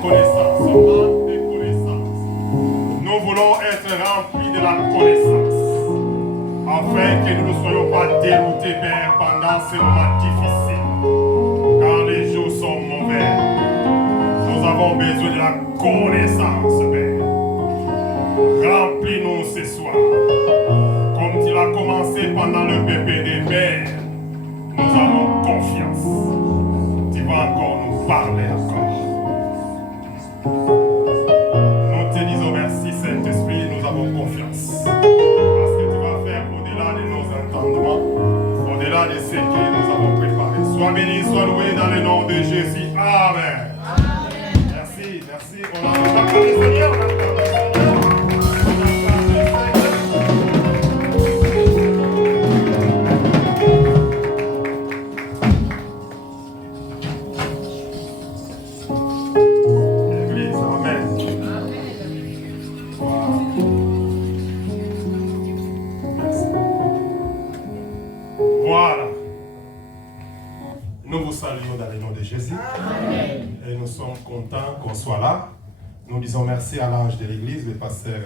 connaissance. Manque de connaissance. Nous voulons être remplis de la connaissance. Afin que nous ne soyons pas déroutés, Père, pendant ces moments difficiles. Quand les jours sont mauvais, nous avons besoin de la connaissance, Père. Remplis-nous ce soir. Comme tu l'as commencé pendant le PPD, Père, nous avons confiance. Tu vas encore nous parler encore. Nous te disons merci, Saint-Esprit, nous avons confiance. Parce que tu vas faire au-delà de nos entendements, au-delà de ce que nous avons préparé. Sois béni, sois loué dans le nom de Jésus. Amen. Amen. Merci, merci. On a acclamé le Seigneur, on a acclamé le Seigneur. Jésus. Amen. Et nous sommes contents qu'on soit là. Nous disons merci à l'ange de l'église, le pasteur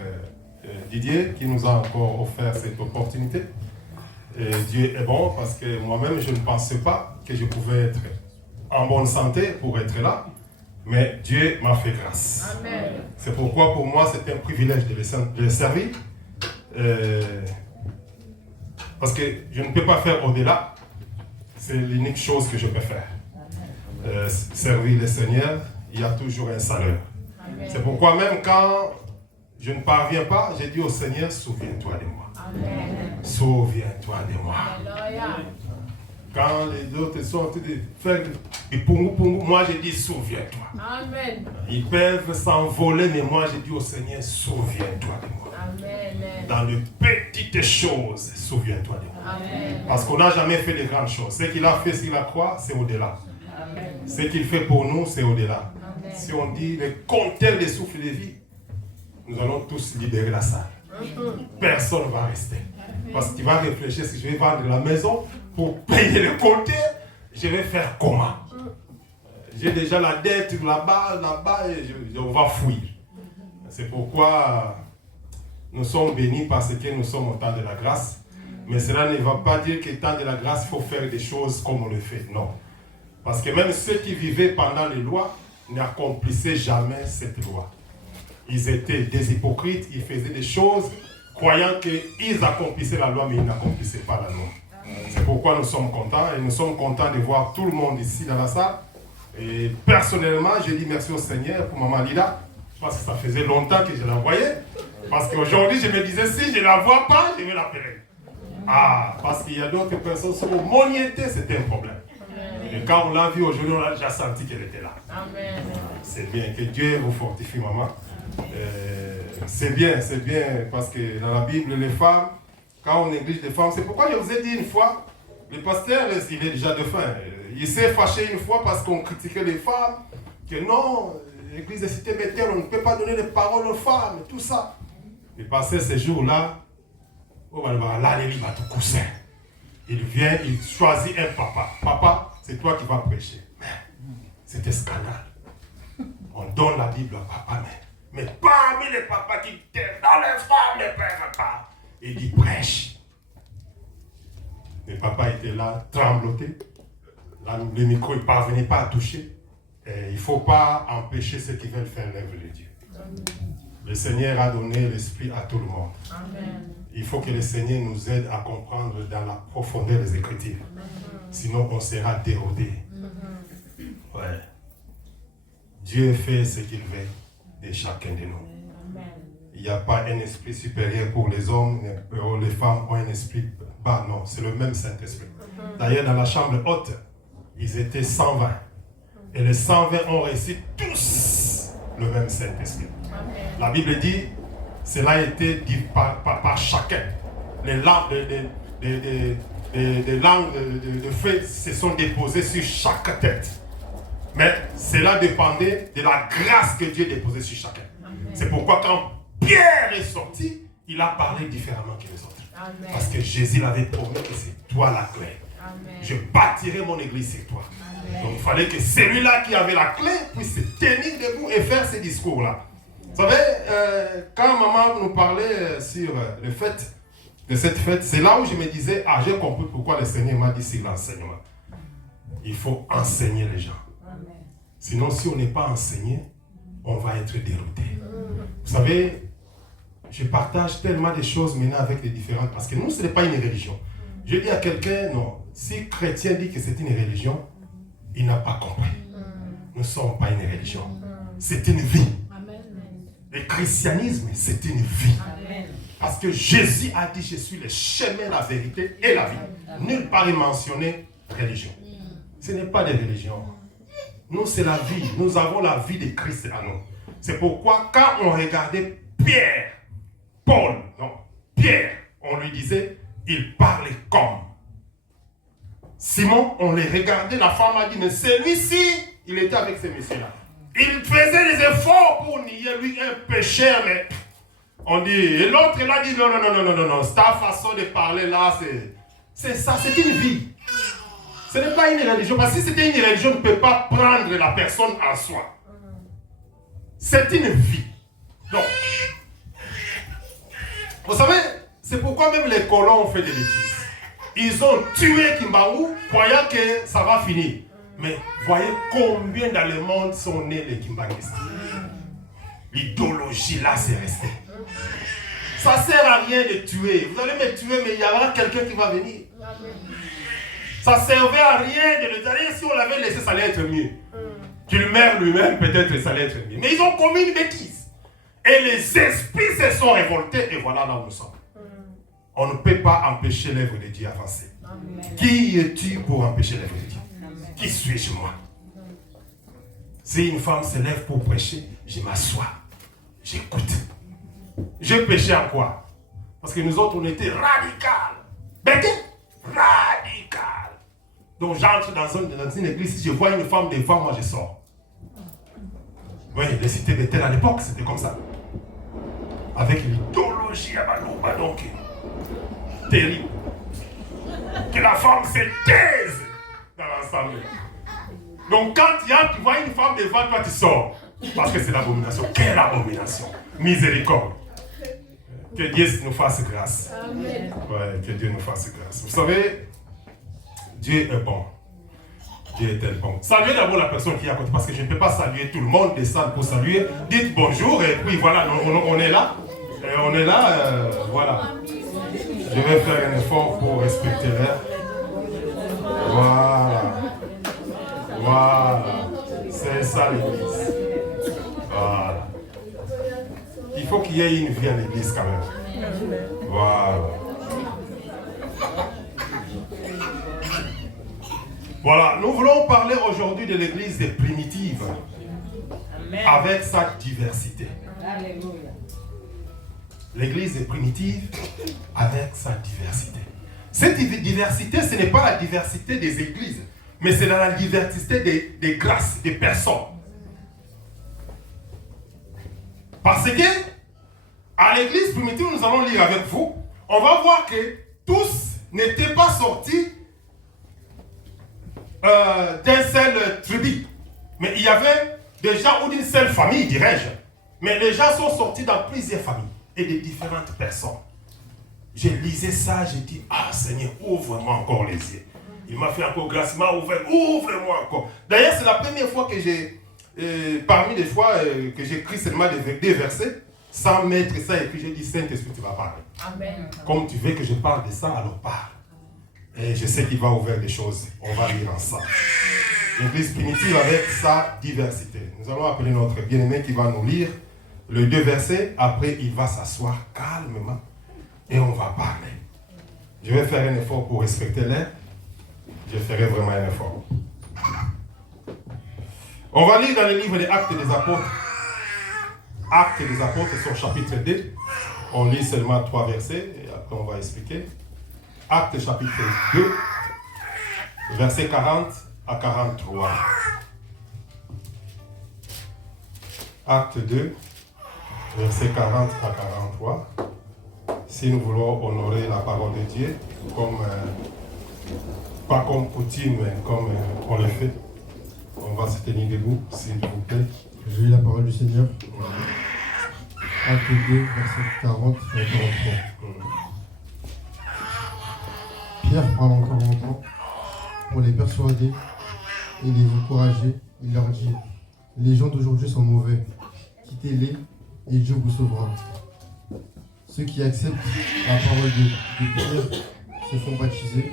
Didier, qui nous a encore offert cette opportunité. Et Dieu est bon parce que moi-même, je ne pensais pas que je pouvais être en bonne santé pour être là. Mais Dieu m'a fait grâce. Amen. C'est pourquoi pour moi, c'est un privilège de le servir. Parce que je ne peux pas faire au-delà. C'est l'unique chose que je peux faire. Servir le Seigneur, il y a toujours un salaire. C'est pourquoi même quand je ne parviens pas, j'ai dit au Seigneur, souviens-toi de moi. Amen. Souviens-toi de moi. Alleluia. Quand les autres sont en train de faire du pungu, moi je dis souviens-toi. Amen. Ils peuvent s'envoler, mais moi je dis au Seigneur, souviens-toi de moi. Amen. Dans les petites choses, souviens-toi de moi. Amen. Parce qu'on n'a jamais fait de grandes choses. Ce qu'il a fait sur la croix, c'est au-delà. Ce qu'il fait pour nous, c'est au-delà. Si on dit le compteur des souffles de vie, nous allons tous libérer la salle. Personne ne va rester. Parce que tu vas réfléchir, si je vais vendre la maison pour payer le compteur, je vais faire comment? J'ai déjà la dette là-bas, et on va fuir. C'est pourquoi nous sommes bénis parce que nous sommes au temps de la grâce. Mais cela ne va pas dire qu'au temps de la grâce, il faut faire des choses comme on le fait. Non. Parce que même ceux qui vivaient pendant les lois n'accomplissaient jamais cette loi. Ils étaient des hypocrites, ils faisaient des choses croyant qu'ils accomplissaient la loi, mais ils n'accomplissaient pas la loi. C'est pourquoi nous sommes contents, et nous sommes contents de voir tout le monde ici dans la salle. Et personnellement, je dis merci au Seigneur pour Maman Lila, parce que ça faisait longtemps que je la voyais. Parce qu'aujourd'hui, je me disais, si je ne la vois pas, je vais l'appeler. Ah, parce qu'il y a d'autres personnes qui sont monietées, c'était un problème. Et quand on l'a vue aujourd'hui, on a déjà senti qu'elle était là. Amen. C'est bien, que Dieu vous fortifie, maman. C'est bien, parce que dans la Bible, les femmes, quand on néglige les femmes, c'est pourquoi je vous ai dit une fois, le pasteur, il est déjà de fin. Il s'est fâché une fois parce qu'on critiquait les femmes, que non, l'église de Cité Bethel, on ne peut pas donner les paroles aux femmes, tout ça. Il passait ces jours-là, il vient, il choisit un papa. Papa, c'est toi qui vas prêcher. C'est un scandale. On donne la Bible à papa, mais parmi les papas qui t'aiment, dans les femmes, ne prêchent pas. Il dit prêche. Le papa était là, trembloté. Là, le micro ne parvenait pas à toucher. Et il ne faut pas empêcher ceux qui veulent faire l'œuvre de Dieu. Le Seigneur a donné l'esprit à tout le monde. Amen. Il faut que le Seigneur nous aide à comprendre dans la profondeur des Écritures. Sinon, on sera dérodé. Ouais. Dieu fait ce qu'il veut de chacun de nous. Il n'y a pas un esprit supérieur pour les hommes, les femmes ont un esprit bas. Non, c'est le même Saint-Esprit. D'ailleurs, dans la chambre haute, ils étaient 120. Et les 120 ont reçu tous le même Saint-Esprit. La Bible dit, cela a été dit par chacun. Les langues de feu se sont déposées sur chaque tête. Mais cela dépendait de la grâce que Dieu déposait sur chacun. C'est pourquoi quand Pierre est sorti, il a parlé différemment que les autres. Amen. Parce que Jésus l'avait promis que c'est toi la clé. Amen. Je bâtirai mon église sur toi. Amen. Donc il fallait que celui-là qui avait la clé puisse se tenir debout et faire ces discours-là. Vous savez, quand maman nous parlait sur le fait de cette fête, c'est là où je me disais, ah, j'ai compris pourquoi le Seigneur m'a dit sur l'enseignement. Il faut enseigner les gens. Sinon, si on n'est pas enseigné, on va être dérouté. Vous savez, je partage tellement de choses maintenant avec les différentes, parce que nous, ce n'est pas une religion. Je dis à quelqu'un, non, si chrétien dit que c'est une religion, il n'a pas compris. Nous ne sommes pas une religion. C'est une vie. Le christianisme, c'est une vie. Parce que Jésus a dit, je suis le chemin, la vérité et la vie. Nulle part est mentionné religion. Ce n'est pas des religions. Nous, c'est la vie. Nous avons la vie de Christ à nous. C'est pourquoi, quand on regardait Pierre, Paul, non, Pierre, on lui disait, il parlait comme. Simon, on les regardait, la femme a dit, mais celui-ci, il était avec ces messieurs-là. Il faisait des efforts pour nier, lui, un pécheur, mais on dit, et l'autre, il a dit, non, ta façon de parler là, c'est ça, c'est une vie. Ce n'est pas une religion, parce que si c'était une religion, on ne peut pas prendre la personne en soi. C'est une vie. Donc, vous savez, c'est pourquoi même les colons ont fait des bêtises. Ils ont tué Kimbangu, croyant que ça va finir. Mais voyez combien dans le monde sont nés les Kimbanguistes. L'idéologie là, c'est resté. Ça ne sert à rien de tuer. Vous allez me tuer, mais il y aura quelqu'un qui va venir. Ça ne servait à rien de le dire. Si on l'avait laissé, ça allait être mieux. Qu'il meure lui-même, peut-être ça allait être mieux. Mais ils ont commis une bêtise. Et les esprits se sont révoltés. Et voilà là où nous sommes. On ne peut pas empêcher l'œuvre de Dieu d'avancer. Qui es-tu pour empêcher l'œuvre de Dieu? Qui suis-je moi? Si une femme se lève pour prêcher, je m'assois. J'écoute. J'ai péché en quoi? Parce que nous autres, on était radicaux. Radical. Donc j'entre dans une église, si je vois une femme devant moi, je sors. Oui, les cités d'Étel à l'époque, c'était comme ça. Avec l'idéologie à Balouba, donc terrible. Que la femme se taise dans l'ensemble. Donc quand tu vois une femme devant toi, tu sors. Parce que c'est l'abomination. Quelle abomination? Miséricorde. Que Dieu nous fasse grâce. Amen. Ouais, que Dieu nous fasse grâce. Vous savez, Dieu est bon. Dieu est tel bon. Saluez d'abord la personne qui est à côté, parce que je ne peux pas saluer tout le monde, descendre pour saluer. Dites bonjour, et puis voilà, on est là. On est là, voilà. Je vais faire un effort pour respecter l'air. Voilà. Voilà. C'est ça l'église. Voilà. Il faut qu'il y ait une vie à l'église quand même. Voilà. Voilà, nous voulons parler aujourd'hui de l'église primitive. Amen. Avec sa diversité. Alléluia. L'église est primitive avec sa diversité. Cette diversité, ce n'est pas la diversité des églises, mais c'est la diversité des grâces, des personnes. Parce que, à l'église primitive, nous allons lire avec vous, on va voir que tous n'étaient pas sortis d'un seul tribu. Mais il y avait des gens ou d'une seule famille, dirais-je. Mais les gens sont sortis dans plusieurs familles et de différentes personnes. J'ai lisé ça, j'ai dit, ah Seigneur, ouvre-moi encore les yeux. Il m'a fait encore grâce, il m'a ouvert, ouvre-moi encore. D'ailleurs, c'est la première fois que j'ai, parmi les fois que j'écris seulement des versets, sans mettre ça, et puis j'ai dit, Saint-Esprit, tu vas parler. Amen. Comme tu veux que je parle de ça, alors parle. Et je sais qu'il va ouvrir des choses. On va lire ensemble. L'église primitive avec sa diversité. Nous allons appeler notre bien-aimé qui va nous lire les 2 versets. Après, il va s'asseoir calmement et on va parler. Je vais faire un effort pour respecter l'air. Je ferai vraiment un effort. On va lire dans le livre des Actes des Apôtres. Actes des Apôtres, son chapitre 2. On lit seulement 3 versets et après on va expliquer. Actes chapitre 2, versets 40 à 43. Acte 2, versets 40 à 43. Si nous voulons honorer la parole de Dieu, comme, pas comme coutume, mais comme on le fait, On va se tenir debout, s'il vous plaît. J'ai eu la parole du Seigneur. Acte 2, verset 40 et 43. Pierre parle encore longtemps pour les persuader et les encourager. Il leur dit: les gens d'aujourd'hui sont mauvais. Quittez-les et Dieu vous sauvera. Ceux qui acceptent la parole de Pierre se font baptiser.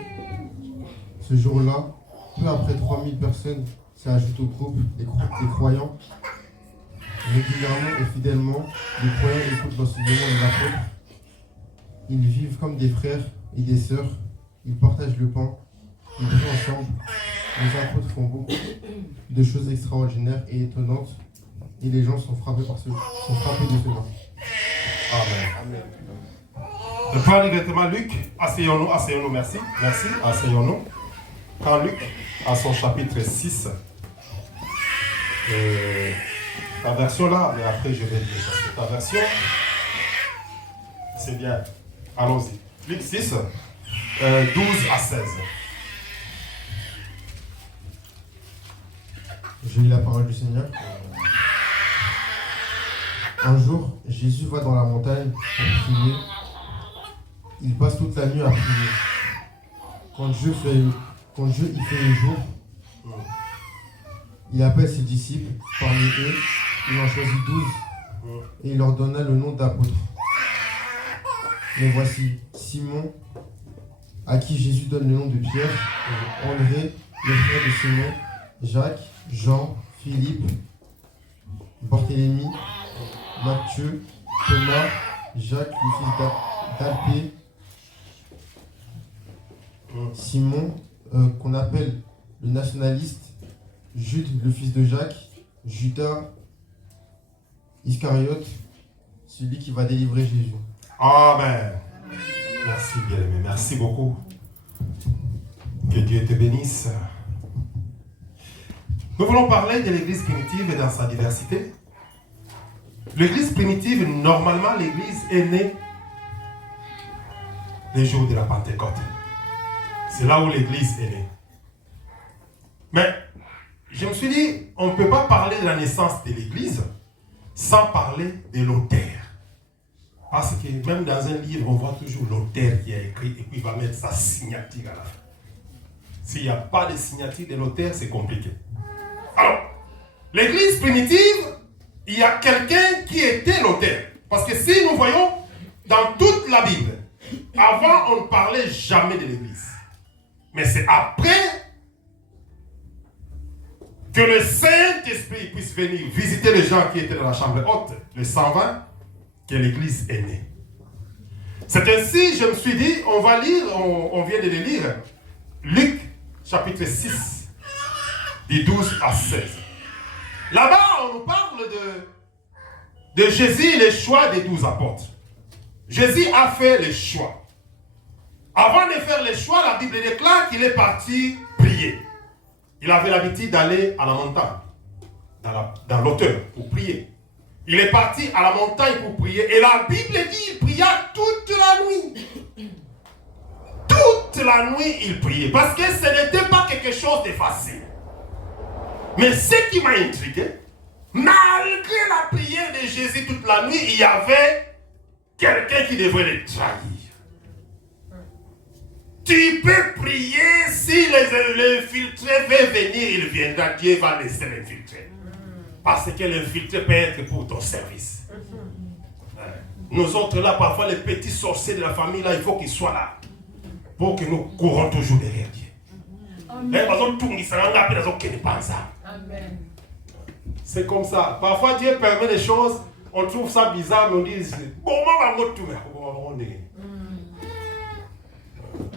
Ce jour-là, peu après 3000 personnes s'ajoutent au groupe des croyants. Régulièrement et fidèlement, les croyants écoutent l'enseignement de l'apôtre. Ils vivent comme des frères et des sœurs. Ils partagent le pain. Ils prient ensemble. Les apôtres font beaucoup de choses extraordinaires et étonnantes. Et les gens sont frappés de cela. Amen. Je prends directement Luc. Asseyons-nous, merci. Merci, asseyons-nous. Quand Luc, à son chapitre 6, ta version là, mais après je vais lire, parce que ta version, c'est bien. Allons-y. Luc 6, 12 à 16. J'ai eu la parole du Seigneur. Un jour, Jésus va dans la montagne pour prier. Il passe toute la nuit à prier. Quand Dieu y fait le jour, il appelle ses disciples. Parmi eux, il en choisit 12 et il leur donna le nom d'apôtres. Mais voici Simon, à qui Jésus donne le nom de Pierre, André, le frère de Simon, Jacques, Jean, Philippe, Barthélemy, Matthieu, Thomas, Jacques, le fils d'Alpée, Simon, qu'on appelle le nationaliste, Jude, le fils de Jacques, Judas, Iscariote, celui qui va délivrer Jésus. Amen. Merci bien-aimé, merci beaucoup. Que Dieu te bénisse. Nous voulons parler de l'église primitive dans sa diversité. L'église primitive, normalement, l'église est née les jours de la Pentecôte. C'est là où l'église est née. Mais je me suis dit, on ne peut pas parler de la naissance de l'église sans parler de l'auteur. Parce que même dans un livre, on voit toujours l'auteur qui a écrit et puis il va mettre sa signature à la fin. S'il n'y a pas de signature de l'auteur, c'est compliqué. Alors, l'église primitive, il y a quelqu'un qui était l'auteur. Parce que si nous voyons dans toute la Bible, avant on ne parlait jamais de l'église. Mais c'est après que le Saint-Esprit puisse venir visiter les gens qui étaient dans la chambre haute, les 120, que l'église est née. C'est ainsi, je me suis dit, on va lire, on vient de le lire, Luc chapitre 6, du 12 à 16. Là-bas, on nous parle de Jésus, le choix des 12 apôtres. Jésus a fait le choix. Avant de faire le choix, la Bible déclare qu'il est parti prier. Il avait l'habitude d'aller à la montagne, dans l'auteur, pour prier. Il est parti à la montagne pour prier. Et la Bible dit qu'il pria toute la nuit. Toute la nuit, il priait. Parce que ce n'était pas quelque chose de facile. Mais ce qui m'a intrigué, malgré la prière de Jésus toute la nuit, il y avait quelqu'un qui devait le trahir. Tu peux prier, si l'infiltré veut venir, il viendra, Dieu va laisser l'infiltré. Parce que l'infiltré peut être pour ton service. Nous autres là, parfois les petits sorciers de la famille là, il faut qu'ils soient là. Pour que nous courons toujours derrière Dieu. C'est comme ça. Parfois Dieu permet des choses, on trouve ça bizarre, mais on dit,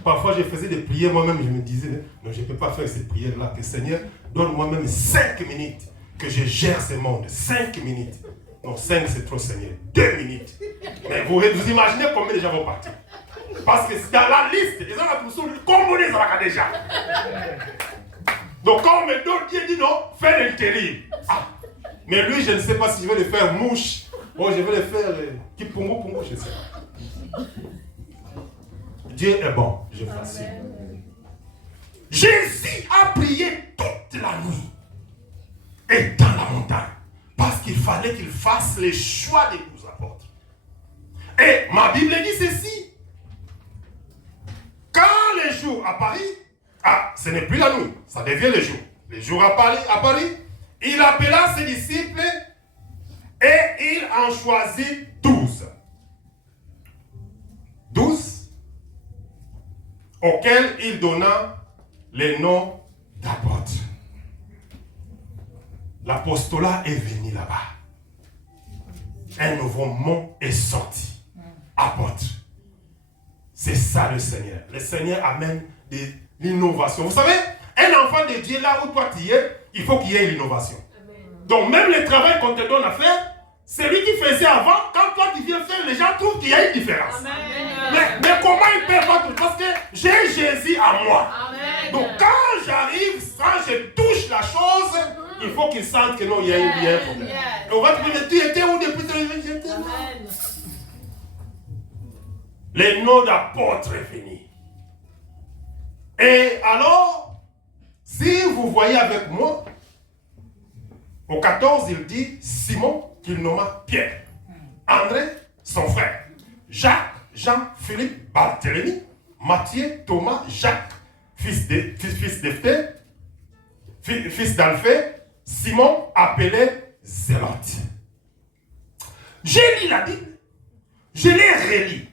parfois je faisais des prières, moi-même je me disais, non, je ne peux pas faire cette prière-là, que Seigneur, donne-moi même 5 minutes, que je gère ce monde. 5 minutes. Non, 5 c'est trop Seigneur. 2 minutes. Mais vous imaginez combien de gens vont partir. Parce que dans la liste, ils ont la position de communer déjà. Donc quand on me donne, Dieu dit non, fais l'intérim. Ah. Mais lui, je ne sais pas si je vais le faire mouche. Ou je vais le faire kipungu, je ne sais pas. Dieu est bon, je vous assure. Jésus a prié toute la nuit. fasse les choix des 12 apôtres. Et ma Bible dit ceci. Quand le jour apparut, ce n'est plus la nuit, ça devient le jour. Le jour apparut, il appela ses disciples et il en choisit 12. 12 auxquels il donna les noms d'apôtres. L'apostolat est venu là-bas. Un nouveau mot est sorti. Apôtre. C'est ça le Seigneur. Le Seigneur amène de l'innovation. Vous savez, un enfant de Dieu, là où toi tu es, il faut qu'il y ait l'innovation. Donc même le travail qu'on te donne à faire, celui qui faisait avant, quand toi tu viens faire, les gens trouvent qu'il y a une différence. Mais comment ils peuvent être? Parce que j'ai Jésus à moi. Amen. Donc quand j'arrive, quand je touche la chose, il faut qu'ils sentent que non, il y a un problème. Et on va te dire, tu étais où depuis que j'étais là? Les noms d'apôtres est venu. Et alors, si vous voyez avec moi, au 14, il dit Simon, qu'il nomma Pierre, André, son frère, Jacques, Jean, Philippe, Barthélemy, Matthieu, Thomas, Jacques, fils d'Alphée, Simon, appelé Zélote. J'ai lu la Bible, je l'ai relis.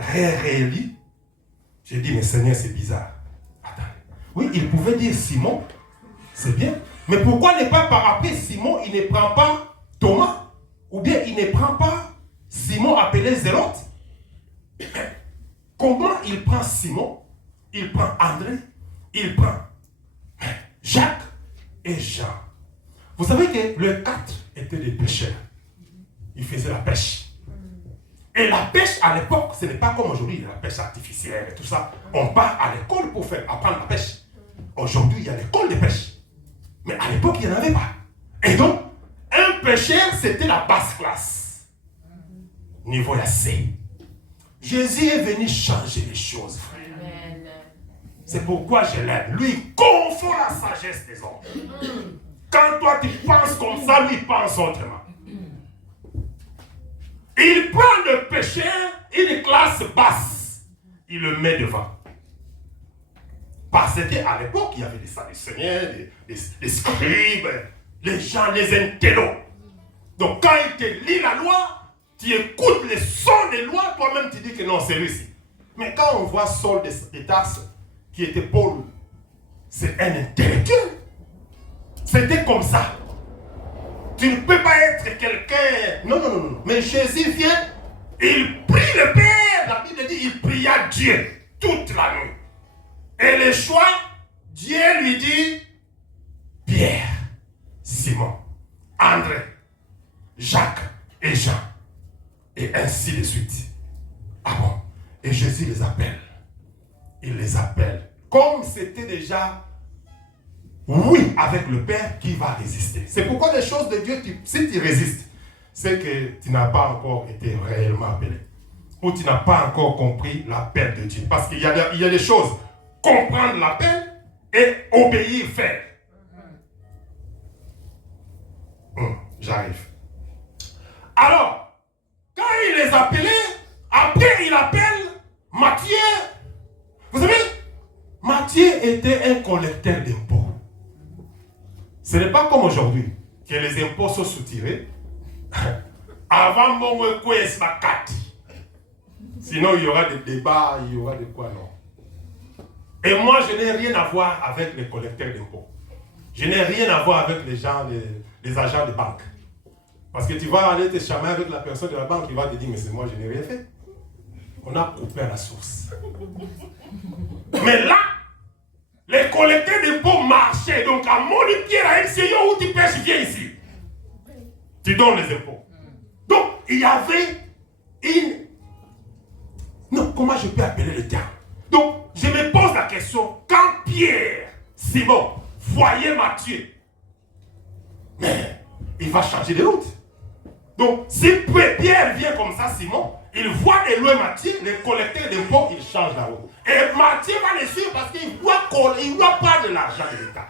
Réélit. J'ai dit, mais Seigneur, c'est bizarre. Attends. Oui, il pouvait dire Simon, c'est bien. Mais pourquoi ne pas par après Simon, il ne prend pas Thomas? Ou bien il ne prend pas Simon appelé Zélote? Comment il prend Simon? Il prend André, il prend Jacques et Jean. Vous savez que les 4 étaient des pêcheurs. Ils faisaient la pêche. Et la pêche à l'époque, ce n'est pas comme aujourd'hui, la pêche artificielle et tout ça. On part à l'école pour apprendre la pêche. Aujourd'hui, il y a l'école de pêche. Mais à l'époque, il n'y en avait pas. Et donc, un pêcheur, c'était la basse classe. Niveau C. Jésus est venu changer les choses, frère. C'est pourquoi je l'aime. Lui, il confond la sagesse des hommes. Quand toi, tu penses comme ça, lui, il pense autrement. Il prend le pécheur, une classe basse, il le met devant. Parce qu'à l'époque, il y avait des Sadducéens, des scribes, les gens, les intellos. Donc quand il te lit la loi, tu écoutes les sons des lois, toi-même tu dis que non, c'est lui-ci. Mais quand on voit Saul de Tarse, qui était Paul, c'est un intellectuel. C'était comme ça. Tu ne peux pas être quelqu'un... Non. Mais Jésus vient, il prie le Père. La Bible dit, il pria Dieu toute la nuit. Et le choix, Dieu lui dit, Pierre, Simon, André, Jacques et Jean. Et ainsi de suite. Ah bon? Et Jésus les appelle. Il les appelle. Comme c'était déjà... Oui, avec le Père qui va résister. C'est pourquoi les choses de Dieu, si tu résistes, c'est que tu n'as pas encore été réellement appelé. Ou tu n'as pas encore compris l'appel de Dieu. Parce qu'il y a des choses. Comprendre l'appel et obéir, faire. J'arrive. Alors, quand il les appelait, après il appelle Matthieu. Vous savez, Matthieu était un collecteur d'impôts. Ce n'est pas comme aujourd'hui, que les impôts sont soutirés. Avant mon request, ma carte. Sinon, il y aura des débats, il y aura de quoi, non. Et moi, je n'ai rien à voir avec les collecteurs d'impôts. Je n'ai rien à voir avec les gens, les agents de banque. Parce que tu vas aller te chamailler avec la personne de la banque qui va te dire, mais c'est moi, je n'ai rien fait. On a coupé à la source. Mais là, les collecteurs d'impôts marchaient. Donc, à Monipier, à MCO, où tu pêches, viens ici. Tu donnes les impôts. Donc, il y avait une... Non, comment je peux appeler le terme? Donc, je me pose la question. Quand Pierre, Simon, voyait Matthieu, mais il va changer de route. Donc, si Pierre vient comme ça, Simon, il voit de loin Matthieu, le collecteur d'impôts, il change la route. Et Matthieu va le suivre parce qu'il ne doit pas de l'argent de l'État.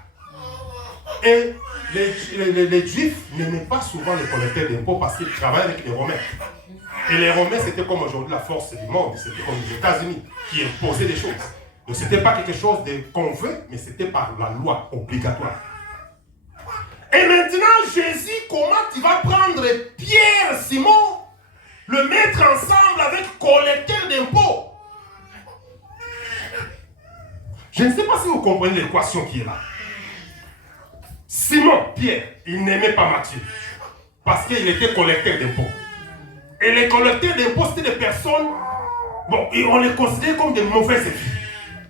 Et les Juifs n'aimaient pas souvent les collecteurs d'impôts parce qu'ils travaillaient avec les Romains. Et les Romains, c'était comme aujourd'hui la force du monde, c'était comme les États-Unis qui imposaient des choses. Donc ce n'était pas quelque chose qu'on veut, mais c'était par la loi obligatoire. Et maintenant, Jésus, comment tu vas prendre Pierre, Simon, le mettre ensemble avec collecteur d'impôts? Je ne sais pas si vous comprenez l'équation qui est là. Simon, Pierre, il n'aimait pas Matthieu parce qu'il était collecteur d'impôts. Et les collecteurs d'impôts, c'était des personnes, bon, et on les considérait comme des mauvaises filles,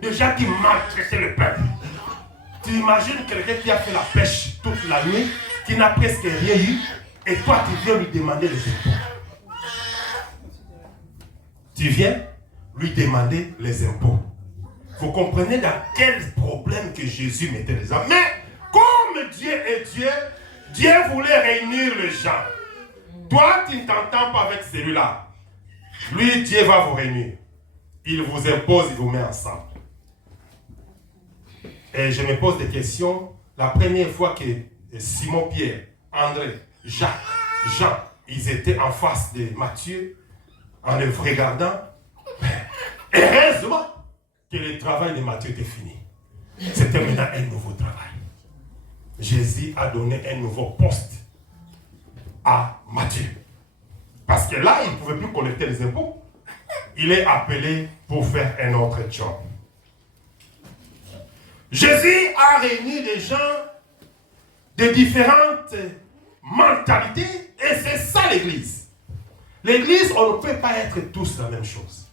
des gens qui maltraitaient le peuple. Tu imagines quelqu'un qui a fait la pêche toute la nuit, qui n'a presque rien eu, et toi tu viens lui demander les impôts. Tu viens lui demander les impôts. Vous comprenez dans quel problème que Jésus mettait les hommes. Mais comme Dieu est Dieu, Dieu voulait réunir les gens. Toi, tu ne t'entends pas avec celui-là. Lui, Dieu va vous réunir. Il vous impose, il vous met ensemble. Et je me pose des questions. La première fois que Simon, Pierre, André, Jacques, Jean, ils étaient en face de Matthieu, en le regardant, heureusement que le travail de Matthieu était fini. C'était maintenant un nouveau travail. Jésus a donné un nouveau poste à Matthieu. Parce que là, il ne pouvait plus collecter les impôts. Il est appelé pour faire un autre job. Jésus a réuni des gens de différentes mentalités et c'est ça l'église. L'église, on ne peut pas être tous la même chose.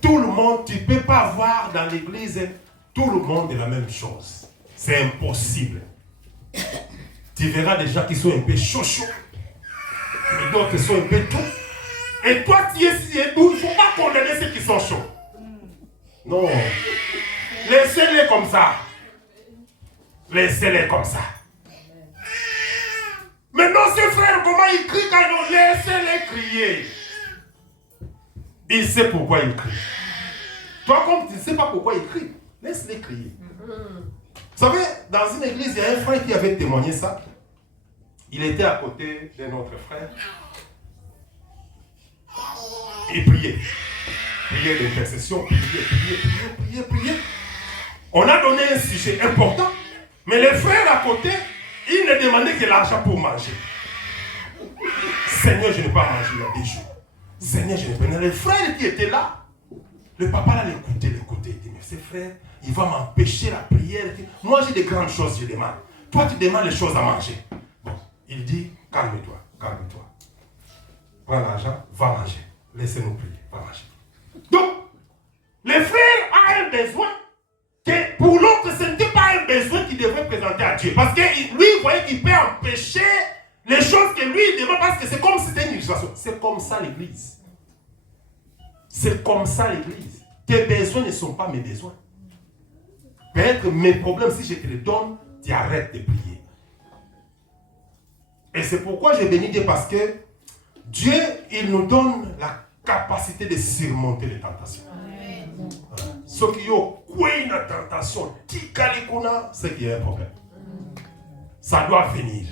Tout le monde, tu ne peux pas voir dans l'église tout le monde de la même chose. C'est impossible. Tu verras des gens qui sont un peu chauds, et d'autres qui sont un peu doux. Et toi, tu es si doux, il ne faut pas condamner ceux qui sont chauds. Non. Laissez-les comme ça. Laissez-les comme ça. Maintenant, ces frères, comment ils crient quand ils ont laissez-les crier. Il sait pourquoi il crie. Toi, comme tu ne sais pas pourquoi il crie, laisse-les crier. Vous savez, dans une église, il y a un frère qui avait témoigné ça. Il était à côté d'un autre frère. Il priait. Priait d'intercession, priait. On a donné un sujet important, mais les frères à côté, ils ne demandaient que l'argent pour manger. Seigneur, je n'ai pas mangé il y a des jours. Seigneur, je n'ai pas mangé. Les frères qui étaient là, le papa là l'écoutait. Il dit, mais ces frères, il va m'empêcher la prière. Moi, j'ai des grandes choses, je demande. Toi, tu demandes les choses à manger. Bon, il dit, calme-toi. Prends l'argent, va manger. Laissez-nous prier, va manger. Donc, les frères ont un besoin que pour l'autre, ce n'était pas un besoin qu'il devait présenter à Dieu. Parce que lui, il voyait qu'il peut empêcher les choses que lui il demande parce que c'est comme si c'était une illustration. C'est comme ça l'église. C'est comme ça l'église. Tes besoins ne sont pas mes besoins. Peut-être mes problèmes, si je te les donne, tu arrêtes de prier. Et c'est pourquoi je bénis Dieu parce que Dieu, il nous donne la capacité de surmonter les tentations. Ceux qui ont une tentation, c'est qu'il y a un problème. Ça doit venir.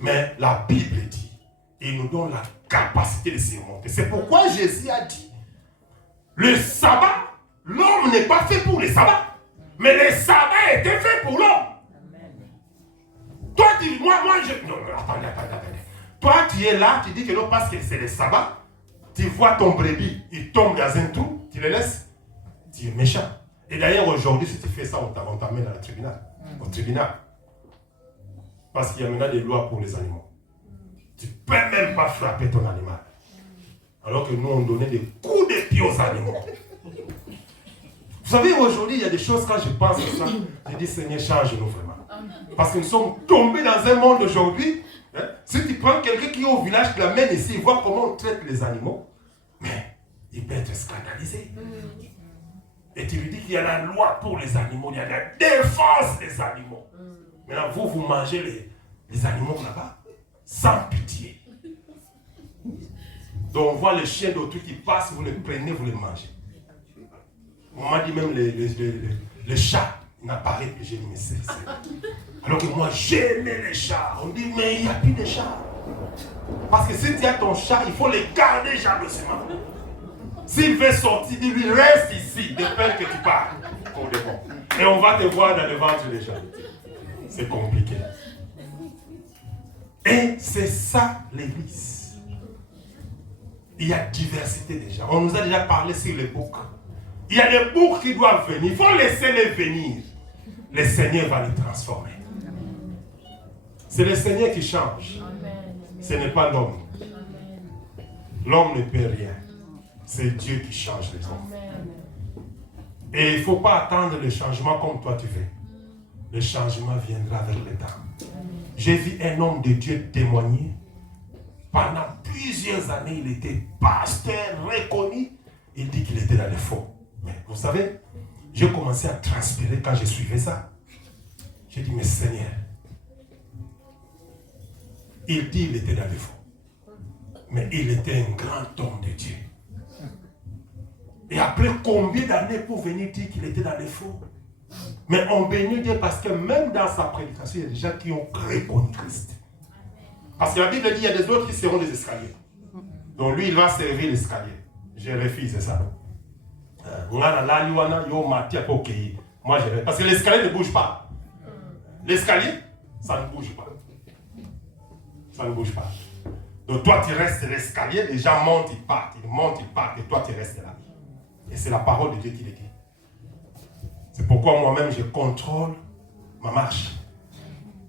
Mais la Bible dit, il nous donne la capacité de surmonter. C'est pourquoi Jésus a dit, le sabbat, l'homme n'est pas fait pour le sabbat, mais le sabbat était fait pour l'homme. Toi, tu dis, moi, je... Non, attendez. Toi, tu es là, tu dis que non, parce que c'est le sabbat, tu vois ton brebis, il tombe dans un trou, tu le laisses, tu es méchant. Et d'ailleurs, aujourd'hui, si tu fais ça, on t'amène au tribunal. Parce qu'il y a maintenant des lois pour les animaux. Tu ne peux même pas frapper ton animal. Alors que nous, on donnait des coups de pied aux animaux. Vous savez, aujourd'hui, il y a des choses, quand je pense à ça, je dis, Seigneur, change-nous vraiment. Parce que nous sommes tombés dans un monde aujourd'hui. Hein, si tu prends quelqu'un qui est au village, qui l'amène ici, il voit comment on traite les animaux, mais il peut être scandalisé. Et tu lui dis qu'il y a la loi pour les animaux, il y a la défense des animaux. Maintenant, vous mangez les animaux là-bas, sans pitié. Donc on voit les chiens d'autrui qui passent, vous les prenez, vous les mangez. On m'a dit même les chats, Il n'a pas arrêté. J'ai dit, mais c'est. Alors que moi, j'aimais les chats. On dit, mais il n'y a plus de chats. Parce que si tu as ton chat, il faut les garder jalousement. S'il veut sortir, il lui reste ici, de peur que tu parles. Pour de bon. Et on va te voir dans le ventre des gens. C'est compliqué. Et c'est ça l'église. Il y a diversité déjà. On nous a déjà parlé sur les boucs. Il y a des boucs qui doivent venir. Il faut laisser les venir. Le Seigneur va les transformer. C'est le Seigneur qui change. Ce n'est pas l'homme. L'homme ne peut rien. C'est Dieu qui change les hommes. Et il ne faut pas attendre le changement comme toi tu veux. Le changement viendra avec le temps. J'ai vu un homme de Dieu témoigner. Pendant plusieurs années, il était pasteur reconnu. Il dit qu'il était dans le faux. Mais vous savez, j'ai commencé à transpirer quand je suivais ça. J'ai dit, mais Seigneur, il dit qu'il était dans le faux. Mais il était un grand homme de Dieu. Et après combien d'années pour venir dire qu'il était dans le faux? Mais on bénit Dieu parce que même dans sa prédication, il y a des gens qui ont reconnu Christ. Parce que la Bible dit qu'il y a des autres qui seront des escaliers. Donc lui, il va servir l'escalier. Je refuse ça. Moi, je refuse. Parce que l'escalier ne bouge pas. L'escalier, ça ne bouge pas. Ça ne bouge pas. Donc toi, tu restes l'escalier, les gens montent, ils partent, et toi, tu restes là. Et c'est la parole de Dieu qui le dit. C'est pourquoi moi-même, je contrôle ma marche.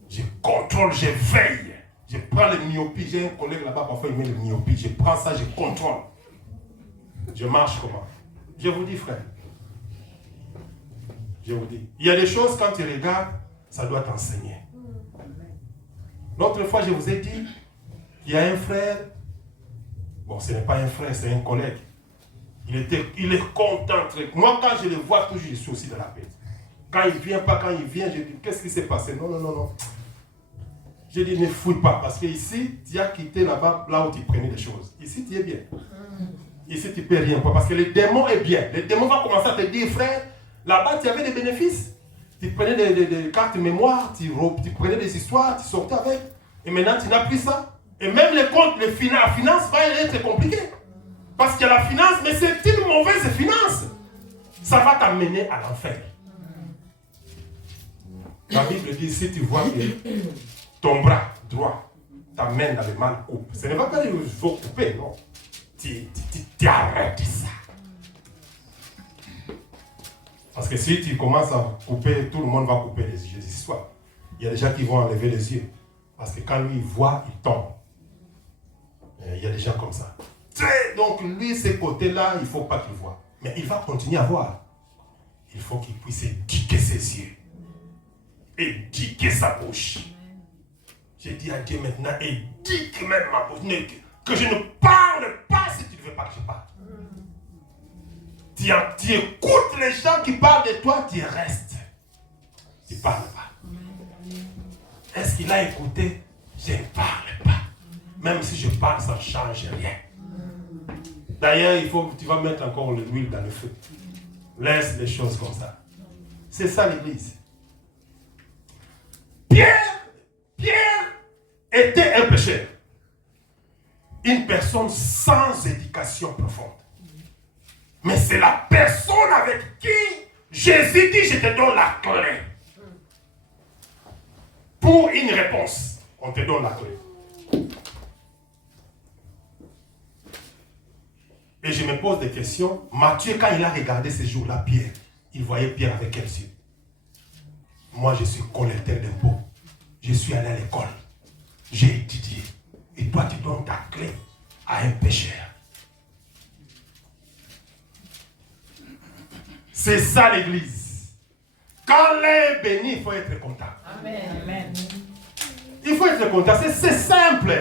Je contrôle, je veille. Je prends le myopie. J'ai un collègue là-bas, parfois il met le myopie. Je prends ça, je contrôle. Je marche comment? Je vous dis, frère. Je vous dis. Il y a des choses, quand tu regardes, ça doit t'enseigner. L'autre fois, je vous ai dit, il y a un frère. Bon, ce n'est pas un frère, c'est un collègue. Il est content. Moi, quand je le vois, toujours, je suis aussi dans la paix. Quand il ne vient pas, quand il vient, je dis, qu'est-ce qui s'est passé? Non. Je dis, ne fouille pas. Parce que ici, tu as quitté là-bas, là où tu prenais des choses. Ici, tu es bien. Ici, tu ne peux rien. Parce que le démon est bien. Le démon va commencer à te dire, frère, là-bas, tu avais des bénéfices. Tu prenais des cartes mémoire, tu prenais des histoires, tu sortais avec. Et maintenant, tu n'as plus ça. Et même les comptes, la finance va être compliquée. Parce qu'il y a la finance, mais c'est une mauvaise finance. Ça va t'amener à l'enfer. La Bible dit, si tu vois que ton bras droit t'amène dans le mal coupe, ce n'est pas qu'il faut couper, non. Tu arrêtes ça. Parce que si tu commences à couper, tout le monde va couper les yeux. C'est ça. Il y a des gens qui vont enlever les yeux. Parce que quand lui il voit, il tombe. Il y a des gens comme ça. Donc lui, ces côtés-là, il ne faut pas qu'il voit. Mais il va continuer à voir. Il faut qu'il puisse éduquer ses yeux. Éduquer sa bouche. J'ai dit à Dieu maintenant, éduque même ma bouche. Que je ne parle pas si tu ne veux pas que je parle. Tu écoutes les gens qui parlent de toi, tu restes. Tu ne parles pas. Est-ce qu'il a écouté? Je ne parle pas. Même si je parle, ça ne change rien. D'ailleurs, tu vas mettre encore l'huile dans le feu. Laisse les choses comme ça. C'est ça l'église. Pierre était un pécheur. Une personne sans éducation profonde. Mais c'est la personne avec qui Jésus dit, je te donne la clé. Pour une réponse, on te donne la clé. Et je me pose des questions. Matthieu, quand il a regardé ces jours-là, Pierre, il voyait Pierre avec quels yeux? Moi, je suis collecteur d'impôts. Je suis allé à l'école. J'ai étudié. Et toi, tu donnes ta clé à un pécheur. C'est ça l'église. Quand l'un est béni, il faut être content. Amen. Il faut être content. C'est simple.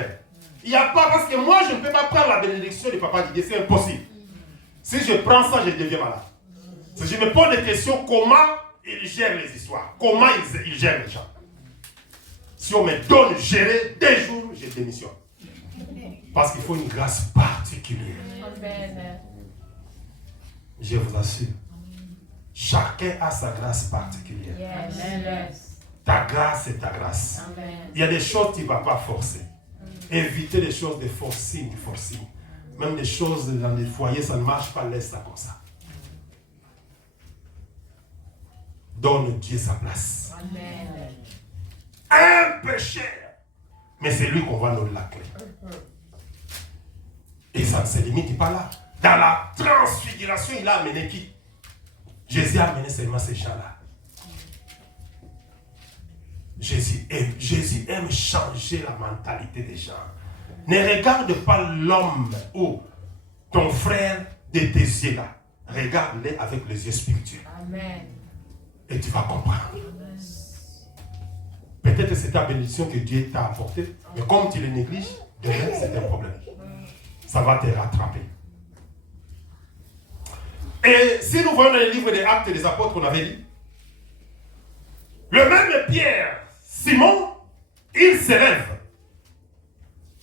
Il n'y a pas, parce que moi, je ne peux pas prendre la bénédiction de Papa Didier, c'est impossible. Si je prends ça, je deviens malade. Si je me pose des questions, comment il gère les histoires? Comment il gère les gens? Si on me donne gérer 2 jours, je démissionne. Parce qu'il faut une grâce particulière. Je vous assure. Chacun a sa grâce particulière. Yes. Ta grâce, c'est ta grâce. Amen. Il y a des choses que tu ne vas pas forcer. Éviter les choses de forcing. Même des choses dans les foyers, ça ne marche pas, laisse ça comme ça. Donne Dieu sa place. Amen. Un péché, mais c'est lui qu'on va nous la clé. Et ça ne se limite pas là. Dans la transfiguration, il a amené qui? Jésus a amené seulement ces gens-là. Jésus aime changer la mentalité des gens. Ne regarde pas l'homme ou ton frère de tes yeux là. Regarde-les avec les yeux spirituels. Amen. Et tu vas comprendre. Peut-être que c'est ta bénédiction que Dieu t'a apportée, mais comme tu les négliges, demain c'est un problème. Ça va te rattraper. Et si nous voyons dans les livres des Actes des Apôtres qu'on avait lu, le même Pierre, Simon, ils s'élèvent.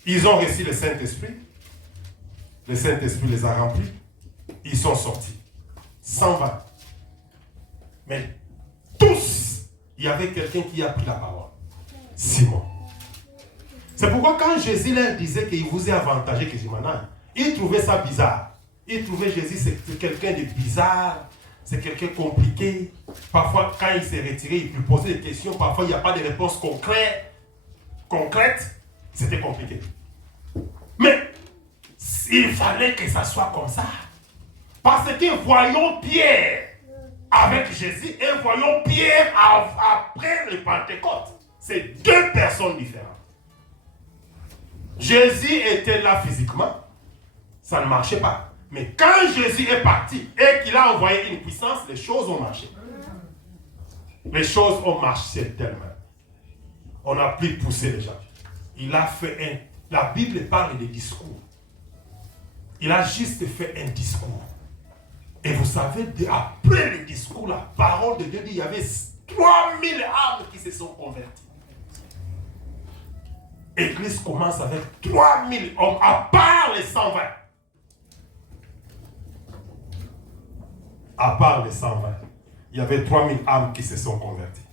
Ils ont reçu le Saint-Esprit. Le Saint-Esprit les a remplis. Ils sont sortis. 120. Mais tous, il y avait quelqu'un qui a pris la parole. Simon. C'est pourquoi quand Jésus leur disait qu'il vous est avantagé que je m'en aille, ils trouvaient ça bizarre. Ils trouvaient Jésus, c'est quelqu'un de bizarre, c'est quelqu'un de compliqué. Parfois, quand il s'est retiré, il lui posait des questions. Parfois, il n'y a pas de réponse concrète. C'était compliqué. Mais il fallait que ça soit comme ça. Parce que voyons Pierre avec Jésus et voyons Pierre après le Pentecôte. C'est deux personnes différentes. Jésus était là physiquement, ça ne marchait pas. Mais quand Jésus est parti et qu'il a envoyé une puissance, les choses ont marché. Les choses ont marché tellement. On a pu pousser les gens. Il a fait la Bible parle des discours. Il a juste fait un discours. Et vous savez, après le discours, la parole de Dieu dit, il y avait 3000 âmes qui se sont converties. L'église commence avec 3000 hommes, à part les 120. À part les 120, il y avait 3000 âmes qui se sont converties.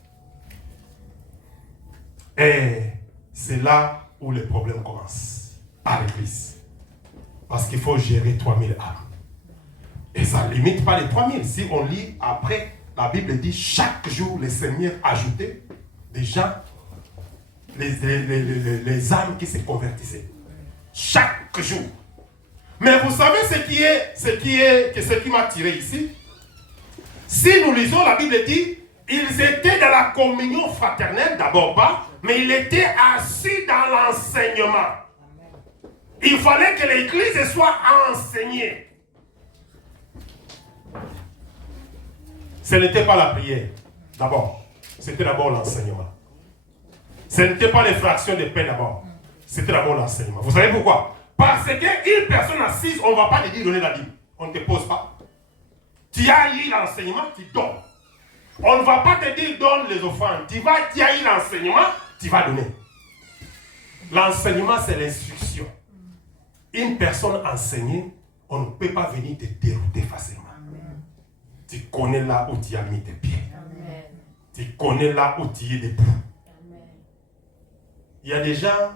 Et c'est là où le problème commence, à l'église. Parce qu'il faut gérer 3000 âmes. Et ça ne limite pas les 3000. Si on lit après, la Bible dit chaque jour, le Seigneur ajoutait des gens, les âmes qui se convertissaient. Chaque jour. Mais vous savez ce qui m'a tiré ici? Si nous lisons, la Bible dit, ils étaient dans la communion fraternelle, d'abord pas, mais ils étaient assis dans l'enseignement. Il fallait que l'église soit enseignée. Ce n'était pas la prière, d'abord. C'était d'abord l'enseignement. Ce n'était pas les fractions de pain d'abord. C'était d'abord l'enseignement. Vous savez pourquoi? Parce qu'une personne assise, on ne va pas te dire donner la Bible. On ne te pose pas. Tu as eu l'enseignement, tu donnes. On ne va pas te dire donne les offrandes. Tu as eu l'enseignement, tu vas donner. L'enseignement, c'est l'instruction. Une personne enseignée, on ne peut pas venir te dérouter facilement. Amen. Tu connais là où tu as mis tes pieds. Amen. Tu connais là où tu es debout. Amen. Il y a des gens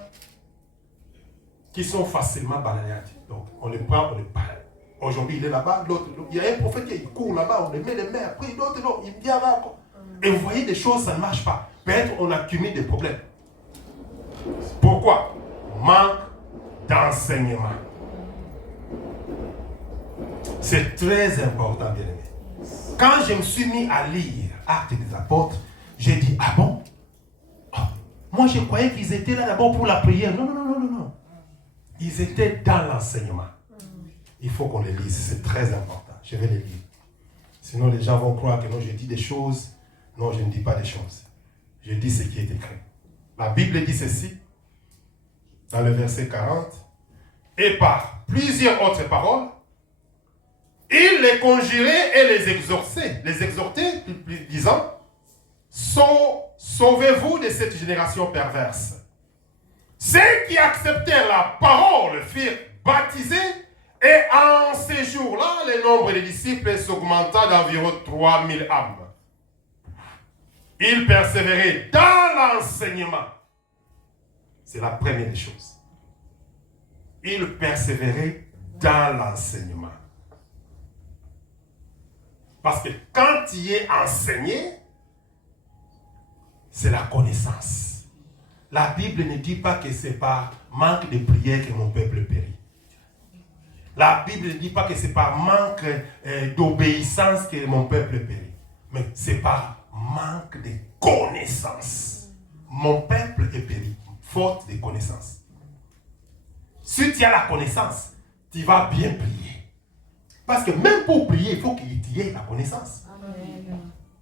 qui sont facilement balayés. Donc, on les prend, on les balaye. Aujourd'hui, il est là-bas, l'autre, il y a un prophète qui court là-bas, on les met les mains, après l'autre, il vient là. Et vous voyez des choses, ça ne marche pas. Peut-être on accumule des problèmes. Pourquoi? Manque d'enseignement. C'est très important, bien aimé. Quand je me suis mis à lire Actes des Apôtres, j'ai dit, ah bon? Oh, moi, je croyais qu'ils étaient là d'abord pour la prière. Non. Ils étaient dans l'enseignement. Il faut qu'on les lise, c'est très important. Je vais les lire. Sinon, les gens vont croire que non, je dis des choses. Non, je ne dis pas des choses. Je dis ce qui est écrit. La Bible dit ceci, dans le verset 40. Et par plusieurs autres paroles, il les conjurait et les exhortait, disant, sauvez-vous de cette génération perverse. Ceux qui acceptèrent la parole furent baptisés Et en ces jours-là, le nombre des disciples s'augmenta d'environ 3000 âmes. Ils persévéraient dans l'enseignement. C'est la première des choses. Ils persévéraient dans l'enseignement. Parce que quand il est enseigné, c'est la connaissance. La Bible ne dit pas que c'est par manque de prière que mon peuple périt. La Bible ne dit pas que c'est par manque d'obéissance que mon peuple périt. Mais c'est par manque de connaissance. Mon peuple est péri, faute de connaissance. Si tu as la connaissance, tu vas bien prier. Parce que même pour prier, il faut qu'il y ait la connaissance. Amen.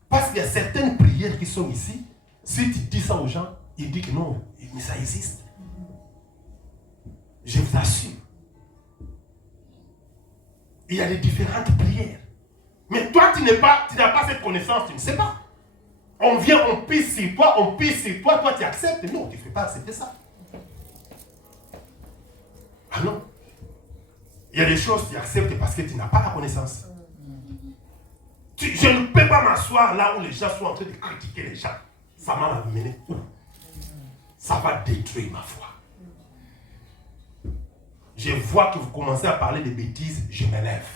Parce qu'il y a certaines prières qui sont ici. Si tu dis ça aux gens, ils disent que non, mais ça existe. Je vous assure. Il y a des différentes prières. Mais toi, tu n'as pas cette connaissance, tu ne sais pas. On vient, on pisse sur toi, toi tu acceptes. Non, tu ne fais pas accepter ça. Ah non. Il y a des choses que tu acceptes parce que tu n'as pas la connaissance. Je ne peux pas m'asseoir là où les gens sont en train de critiquer les gens. Ça m'a amené où? Ça va détruire ma foi. Je vois que vous commencez à parler de bêtises, je m'élève.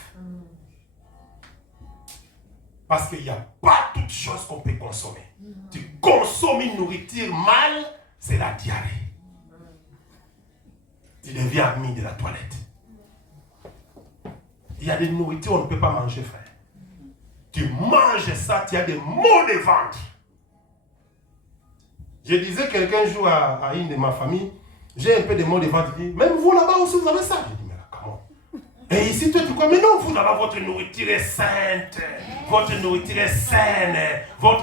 Parce qu'il n'y a pas toute chose qu'on peut consommer. Tu consommes une nourriture mal, c'est la diarrhée. Tu deviens ami de la toilette. Il y a des nourritures qu'on ne peut pas manger, frère. Tu manges ça, tu as des maux de ventre. Je disais quelqu'un jour à une de ma famille, j'ai un peu de maux de ventre. Il dit, même vous là-bas aussi vous avez ça. Je dis, mais là, comment? Et ici, toi, tu crois, mais non, vous là-bas, votre nourriture est sainte. Votre nourriture est saine. Donc,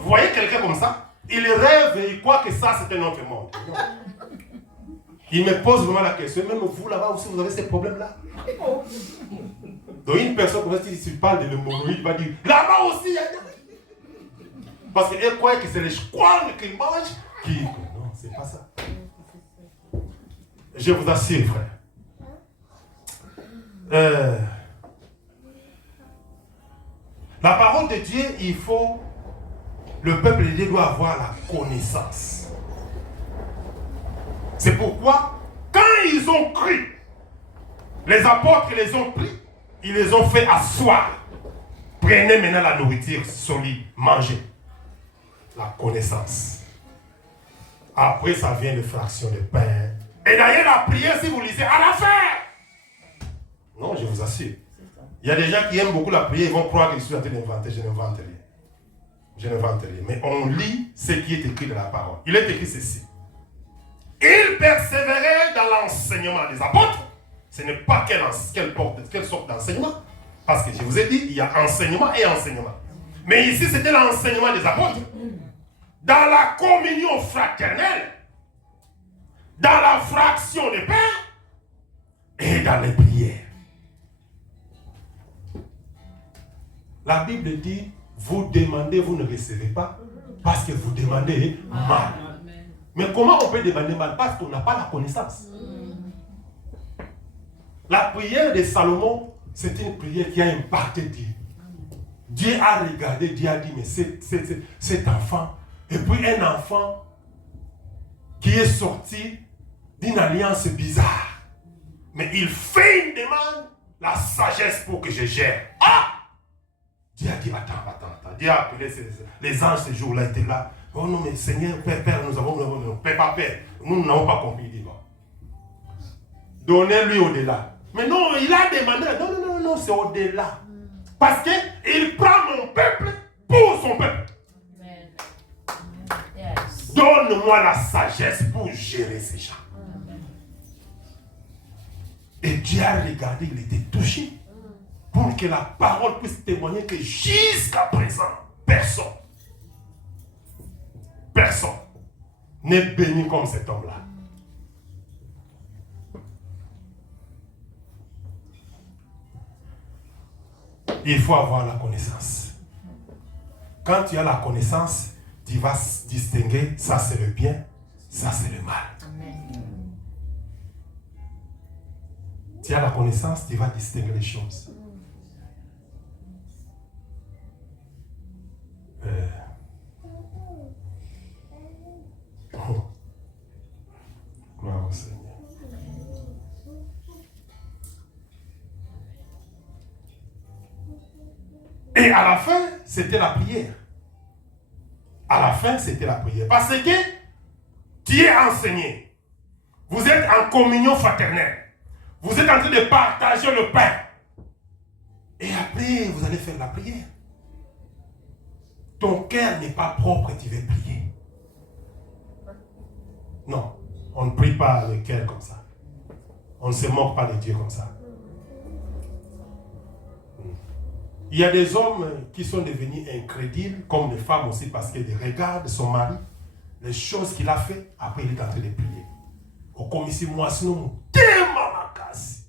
vous voyez quelqu'un comme ça, il rêve et il croit que ça, c'est un autre monde. Il me pose vraiment la question, même vous là-bas aussi, vous avez ces problèmes-là. Donc, une personne comme ça, si tu parles de l'hémorroïde, il va dire, là-bas aussi, il y a... Parce qu'elle croit que c'est les squales qu'ils mangent qui... Non, c'est pas ça. Je vous assure, frère. La parole de Dieu, il faut... Le peuple de Dieu doit avoir la connaissance. C'est pourquoi, quand ils ont cru, les apôtres les ont pris, ils les ont fait asseoir. Prenez maintenant la nourriture solide, mangez. La connaissance. Après, ça vient de fractions de pain. Et d'ailleurs, la prière, si vous lisez, à la fin. Non, je vous assure. Il y a des gens qui aiment beaucoup la prière, ils vont croire que je suis en train d'inventer. Je n'invente rien. Je n'invente rien. Mais on lit ce qui est écrit dans la parole. Il est écrit ceci. Ils persévéraient dans l'enseignement des apôtres. Ce n'est pas quelle sorte d'enseignement. Parce que je vous ai dit, il y a enseignement et enseignement. Mais ici, c'était l'enseignement des apôtres. Dans la communion fraternelle, dans la fraction des pains et dans les prières. La Bible dit, vous demandez, vous ne recevez pas, parce que vous demandez mal. Mais comment on peut demander mal? Parce qu'on n'a pas la connaissance. La prière de Salomon, c'est une prière qui a impacté Dieu. Dieu a regardé, Dieu a dit, mais cet enfant, et puis un enfant qui est sorti d'une alliance bizarre. Mais il fait une demande, la sagesse pour que je gère. Ah! Dieu a dit, attends. Dieu a appelé les anges ce jour-là, étaient là. Oh non, mais Seigneur, Père, nous avons, Père, nous n'avons pas compris. Il dit, bon. Donnez-lui au-delà. Mais non, il a demandé, non, c'est au-delà. Parce qu'il prend mon peuple pour son peuple. Yes. Donne-moi la sagesse pour gérer ces gens. Et Dieu a regardé, il était touché. Pour que la parole puisse témoigner que jusqu'à présent, personne n'est béni comme cet homme-là. Il faut avoir la connaissance. Quand tu as la connaissance, tu vas distinguer, ça c'est le bien, ça c'est le mal. Amen. Tu as la connaissance, tu vas distinguer les choses. Oh. Gloire au Seigneur. Et à la fin, c'était la prière. À la fin, c'était la prière. Parce que tu es enseigné. Vous êtes en communion fraternelle. Vous êtes en train de partager le pain. Et après, vous allez faire la prière. Ton cœur n'est pas propre et tu veux prier. Non, on ne prie pas le cœur comme ça. On ne se moque pas de Dieu comme ça. Il y a des hommes qui sont devenus incrédules, comme des femmes aussi, parce qu'ils regardent son mari, les choses qu'il a fait, après il est en train de prier. Au commissaire, moi, sinon, tellement la casse.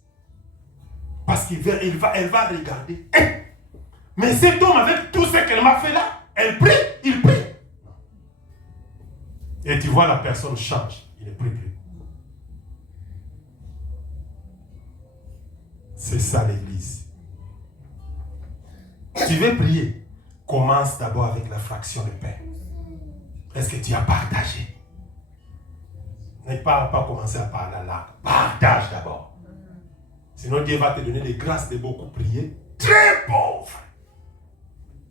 Parce qu'elle va regarder. Mais cet homme, avec tout ce qu'elle m'a fait là, elle prie, il prie. Et tu vois, la personne change, il ne prie plus. C'est ça l'église. Tu veux prier, commence d'abord avec la fraction de pain. Est-ce que tu as partagé? Ne pas commencer à parler à l'âme. Partage d'abord. Sinon Dieu va te donner des grâces de beaucoup prier. Très pauvre.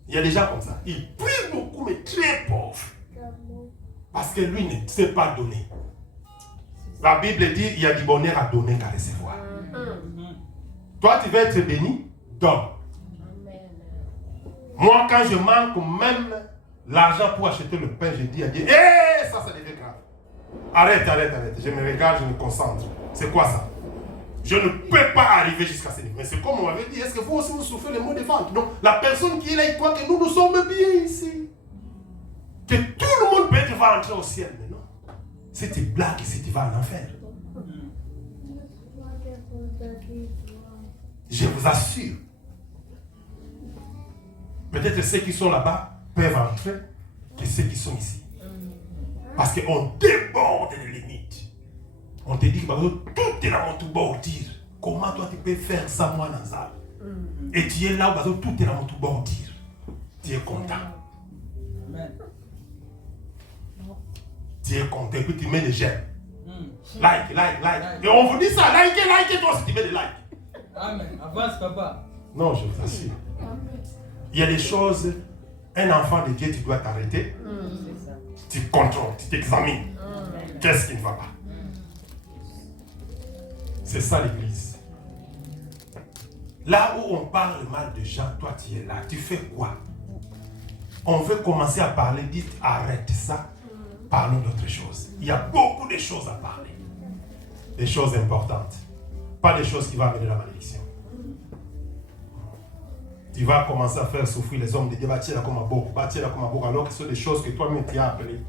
Il y a des gens comme ça. Ils prient beaucoup, mais très pauvres. Parce que lui ne sait pas donner. La Bible dit il y a du bonheur à donner qu'à recevoir. Toi, tu veux être béni, donne. Moi, quand je manque même l'argent pour acheter le pain, je dis à Dieu, ça devient grave. Arrête. Je me regarde, je me concentre. C'est quoi ça? Je ne peux pas arriver jusqu'à ce niveau. Mais c'est comme on m'avait dit, est-ce que vous aussi vous souffrez le mot de vente? Donc, la personne qui est là, il croit que nous sommes bien ici. Que tout le monde peut va entrer au ciel. Mais non. Si tu blagues ici, tu vas en enfer. Je vous assure. Peut-être ceux qui sont là-bas peuvent entrer que ceux qui sont ici. Parce qu'on déborde les limites. On te dit que tout est là, mon tout bordir. Comment toi tu peux faire ça, moi, dans ça? Et tu es là, tout est là, mon tout bordir. Tu es content. Tu es content, et puis tu mets des j'aime. Like. Et on vous dit ça, like, toi aussi tu mets des likes. Amen. Avance, papa. Non, je vous assure. Il y a des choses, un enfant de Dieu, tu dois t'arrêter. Tu contrôles, tu t'examines. Qu'est-ce qui ne va pas? C'est ça l'église. Là où on parle mal de gens, toi tu es là. Tu fais quoi? On veut commencer à parler, dites arrête ça. Parlons d'autre chose. Il y a beaucoup de choses à parler. Des choses importantes. Pas des choses qui vont amener la malédiction. Tu vas commencer à faire souffrir les hommes de Dieu, bâtir là comme un beau, alors que ce sont des choses que toi-même tu as appelées.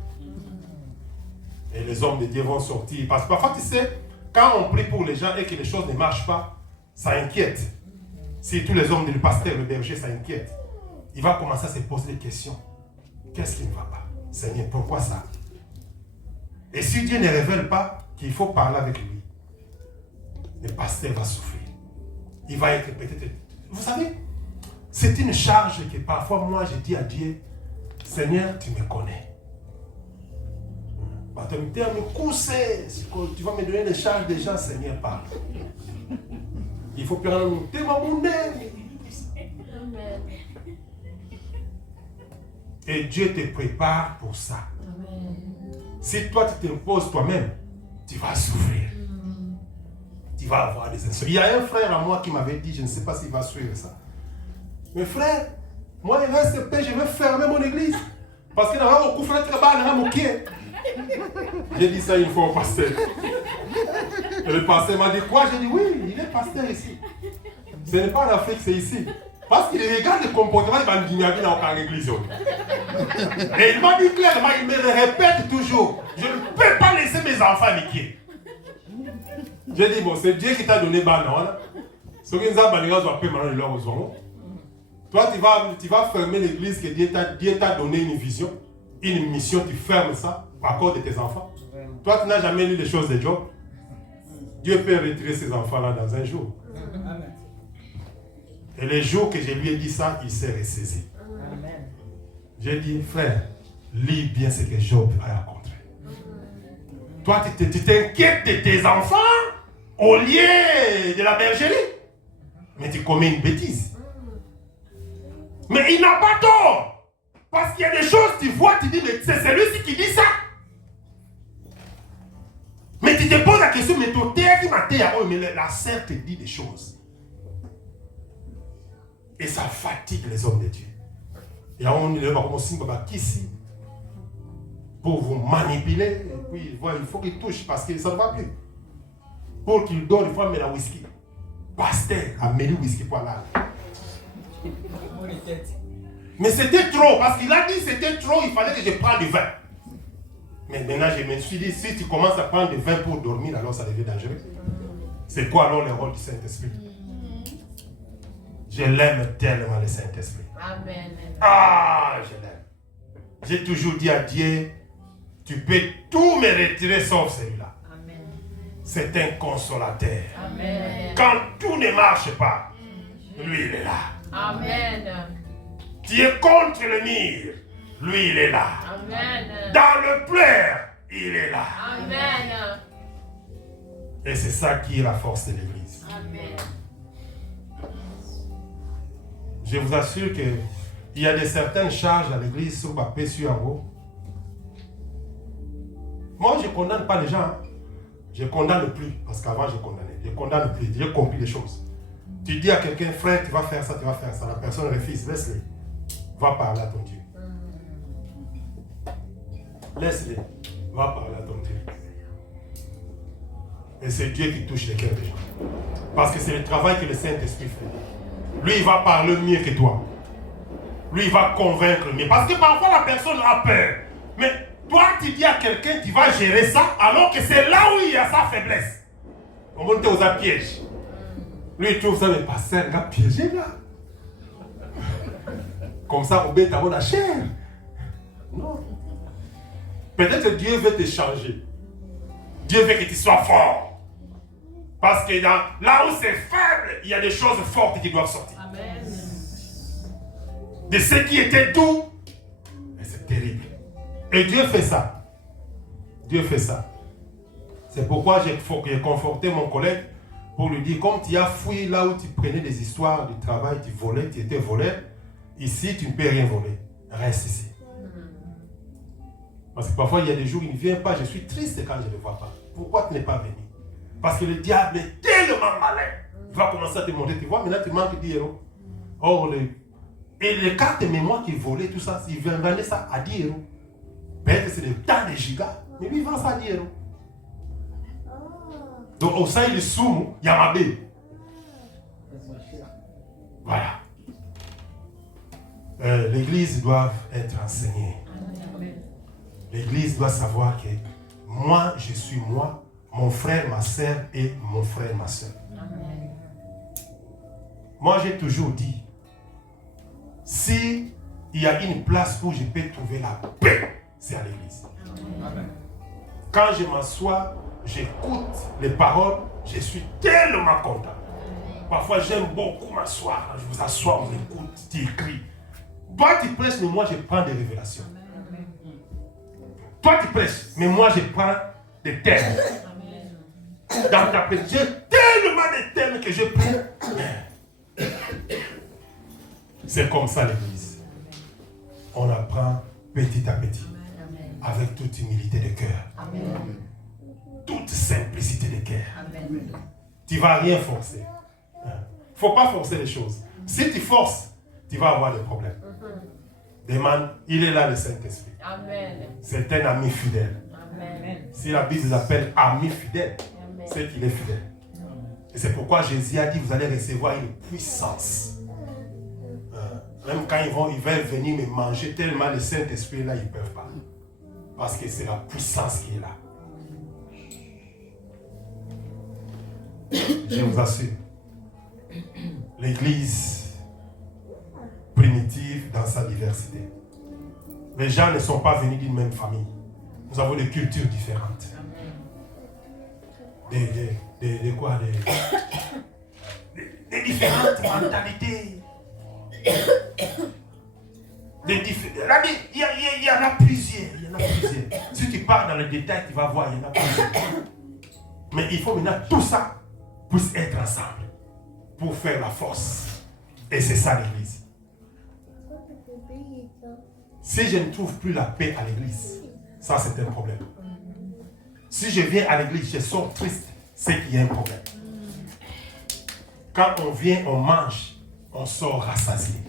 Et les hommes de Dieu vont sortir. Parce que parfois, tu sais, quand on prie pour les gens et que les choses ne marchent pas, ça inquiète. Si tous les hommes du pasteur, le berger, ça inquiète. Il va commencer à se poser des questions. Qu'est-ce qui ne va pas? Seigneur, pourquoi ça? Et si Dieu ne révèle pas qu'il faut parler avec lui, le pasteur va souffrir. Il va être peut-être... Vous savez, c'est une charge que parfois moi je dis à Dieu, Seigneur, tu me connais. Tu vas me donner les charges des gens, Seigneur, parle. Il faut prendre un thème mondain. Et Dieu te prépare pour ça. Si toi tu t'imposes toi-même, tu vas souffrir. Tu vas avoir des insultes. Il y a un frère à moi qui m'avait dit, je ne sais pas s'il va suivre ça. Mais frère, moi il reste paix, je vais fermer mon église. Parce que dans le coup, frère, j'ai dit ça une fois au pasteur. Et le pasteur m'a dit quoi? J'ai dit oui, il est pasteur ici. Ce n'est pas en Afrique, c'est ici. Parce qu'il regarde le comportement de Bandinyabi dans l'église. Et il m'a dit clairement, il me le répète toujours. Je ne peux pas laisser mes enfants niquer. J'ai dit bon, c'est Dieu qui t'a donné Banon. Ce qui nous a banni, toi, tu vas fermer l'église que Dieu t'a donné une vision, une mission, tu fermes ça à cause de tes enfants. Toi, tu n'as jamais lu les choses de Job. Dieu peut retirer ses enfants-là dans un jour. Amen. Et le jour que je lui ai dit ça, il s'est ressaisi. Amen. J'ai dit, frère, lis bien ce que Job a rencontré. Toi, tu t'inquiètes de tes enfants au lieu de la bergerie. Mais tu commets une bêtise. Mais il n'a pas tort. Parce qu'il y a des choses, tu vois, tu dis, mais c'est celui-ci qui dit ça. Mais tu te poses la question, mais ton terre qui m'a terre, oh, mais la sœur te dit des choses. Et ça fatigue les hommes de Dieu. Et on est là, ici pour vous manipuler. Et puis, voilà, il faut qu'il touche parce que ça ne va plus. Pour qu'il donne, il faut mettre la whisky. Pasteur a mis le whisky pour là. Mais c'était trop, parce qu'il a dit c'était trop, il fallait que je prenne du vin. Mais maintenant, je me suis dit, si tu commences à prendre du vin pour dormir, alors ça devient dangereux. C'est quoi alors le rôle du Saint-Esprit? Je l'aime tellement, le Saint-Esprit. Amen. Ah, je l'aime. J'ai toujours dit à Dieu, tu peux tout me retirer sauf celui-là. Amen. C'est un consolateur. Amen. Quand tout ne marche pas, lui, il est là. Amen. Tu es contre le mur, lui, il est là. Amen. Dans le pleur, il est là. Amen. Et c'est ça qui est la force de l'Église. Amen. Je vous assure qu'il y a certaines charges à l'Église sur papier, sur en haut. Moi, je ne condamne pas les gens. Hein. Je ne condamne plus, parce qu'avant, je condamnais. Je ne condamne plus, j'ai compris les choses. Tu dis à quelqu'un, frère, tu vas faire ça, tu vas faire ça. La personne refuse, laisse-le. Va parler à ton Dieu. Laisse-le. Va parler à ton Dieu. Et c'est Dieu qui touche les cœurs des gens. Parce que c'est le travail que le Saint-Esprit fait. Lui, il va parler mieux que toi. Lui, il va convaincre mieux. Parce que parfois, la personne a peur. Mais toi, tu dis à quelqu'un qui va gérer ça, alors que c'est là où il y a sa faiblesse. On monte aux pièges. Lui, il trouve ça, mais pas ça, il a piégé là. Comme ça, on met ta la chair. Non. Peut-être que Dieu veut te changer. Dieu veut que tu sois fort. Parce que là où c'est faible, il y a des choses fortes qui doivent sortir. Amen. De ce qui était doux, c'est terrible. Et Dieu fait ça. Dieu fait ça. C'est pourquoi j'ai conforté mon collègue pour lui dire, comme tu as fouillé là où tu prenais des histoires du travail, tu volais, tu étais voleur, ici tu ne peux rien voler. Reste ici. Parce que parfois il y a des jours où il ne vient pas, je suis triste quand je ne le vois pas. Pourquoi tu n'es pas venu? Parce que le diable est tellement malin. Il va commencer à te montrer, tu vois, maintenant tu manques 10 euros. Oh, et les cartes de mémoire qu'il volait, tout ça, il vendait ça à 10 euros. Peut-être que c'est le temps des gigas, mais lui il vend ça à 10 euros. Donc au sein il soumou, il y a ma belle. Voilà. L'église doit être enseignée. L'église doit savoir que moi, je suis moi, mon frère, ma soeur et mon frère, ma soeur. Moi, j'ai toujours dit, si il y a une place où je peux trouver la paix, c'est à l'église. Quand je m'assois, j'écoute les paroles, je suis tellement content. Parfois, j'aime beaucoup m'asseoir. Je vous assois, vous écoute, tu écris. Toi, tu prêches, mais moi, je prends des révélations. Toi, tu prêches, mais moi, je prends des thèmes. Dans ta prêche, j'ai tellement de thèmes que je prends. C'est comme ça, l'église. On apprend petit à petit, avec toute humilité de cœur, toute simplicité de cœur. Tu ne vas rien forcer. Il ne faut pas forcer les choses. Si tu forces, tu vas avoir des problèmes. Demande, il est là le Saint-Esprit. C'est un ami fidèle. Si la Bible l'appelle ami fidèle, c'est qu'il est fidèle. Et c'est pourquoi Jésus a dit, vous allez recevoir une puissance. Même quand ils veulent venir me manger, tellement le Saint-Esprit là, ils ne peuvent pas. Parce que c'est la puissance qui est là. Je vous assure, l'Église primitive dans sa diversité. Les gens ne sont pas venus d'une même famille. Nous avons des cultures différentes. des différentes mentalités. Il y en a plusieurs. Si tu pars dans le détail, tu vas voir, il y en a plusieurs. Mais il faut maintenant tout ça puisse être ensemble pour faire la force. Et c'est ça l'église. Si je ne trouve plus la paix à l'église, ça c'est un problème. Si je viens à l'église, je sors triste, c'est qu'il y a un problème. Quand on vient, on mange, on sort rassasié.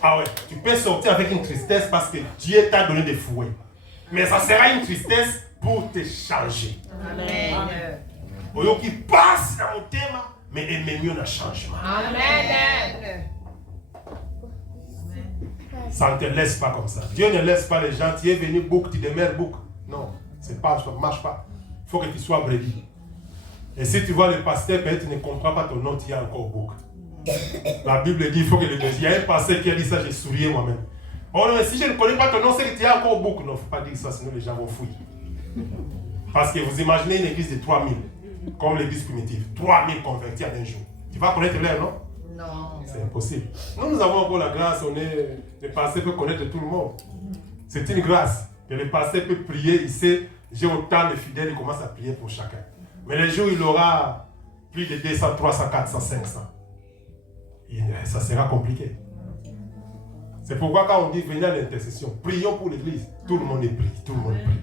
Ah ouais, tu peux sortir avec une tristesse parce que Dieu t'a donné des fouets. Mais ça sera une tristesse pour te changer. Amen. Au lieu qu'il passe dans mon thème, mais il met mieux un changement. Amen. Ça ne te laisse pas comme ça. Dieu ne laisse pas les gens, tu es venu bouc, tu demeures bouc. Non, ça ne marche pas. Il faut que tu sois brebis. Et si tu vois le pasteur, peut-être tu ne comprends pas ton nom, tu es encore bouc. La Bible dit, il faut que le deuxième. Il y a un pasteur qui a dit ça, j'ai sourié moi-même. Oh non, mais si je ne connais pas ton nom, c'est que tu es encore bouc. Non, il ne faut pas dire ça, sinon les gens vont fouiller. Parce que vous imaginez une église de 3000, comme l'église primitive. 3000 convertis en un jour. Tu vas connaître l'air, non? Non. C'est impossible. Nous avons encore la grâce, le pasteur peut connaître tout le monde. C'est une grâce. Que le pasteur peut prier, il sait, j'ai autant de fidèles, il commence à prier pour chacun. Mais le jour où il aura plus de 200, 300, 400, 500, ça sera compliqué. C'est pourquoi quand on dit venez à l'intercession, prions pour l'église, tout le monde prie, tout le monde prie.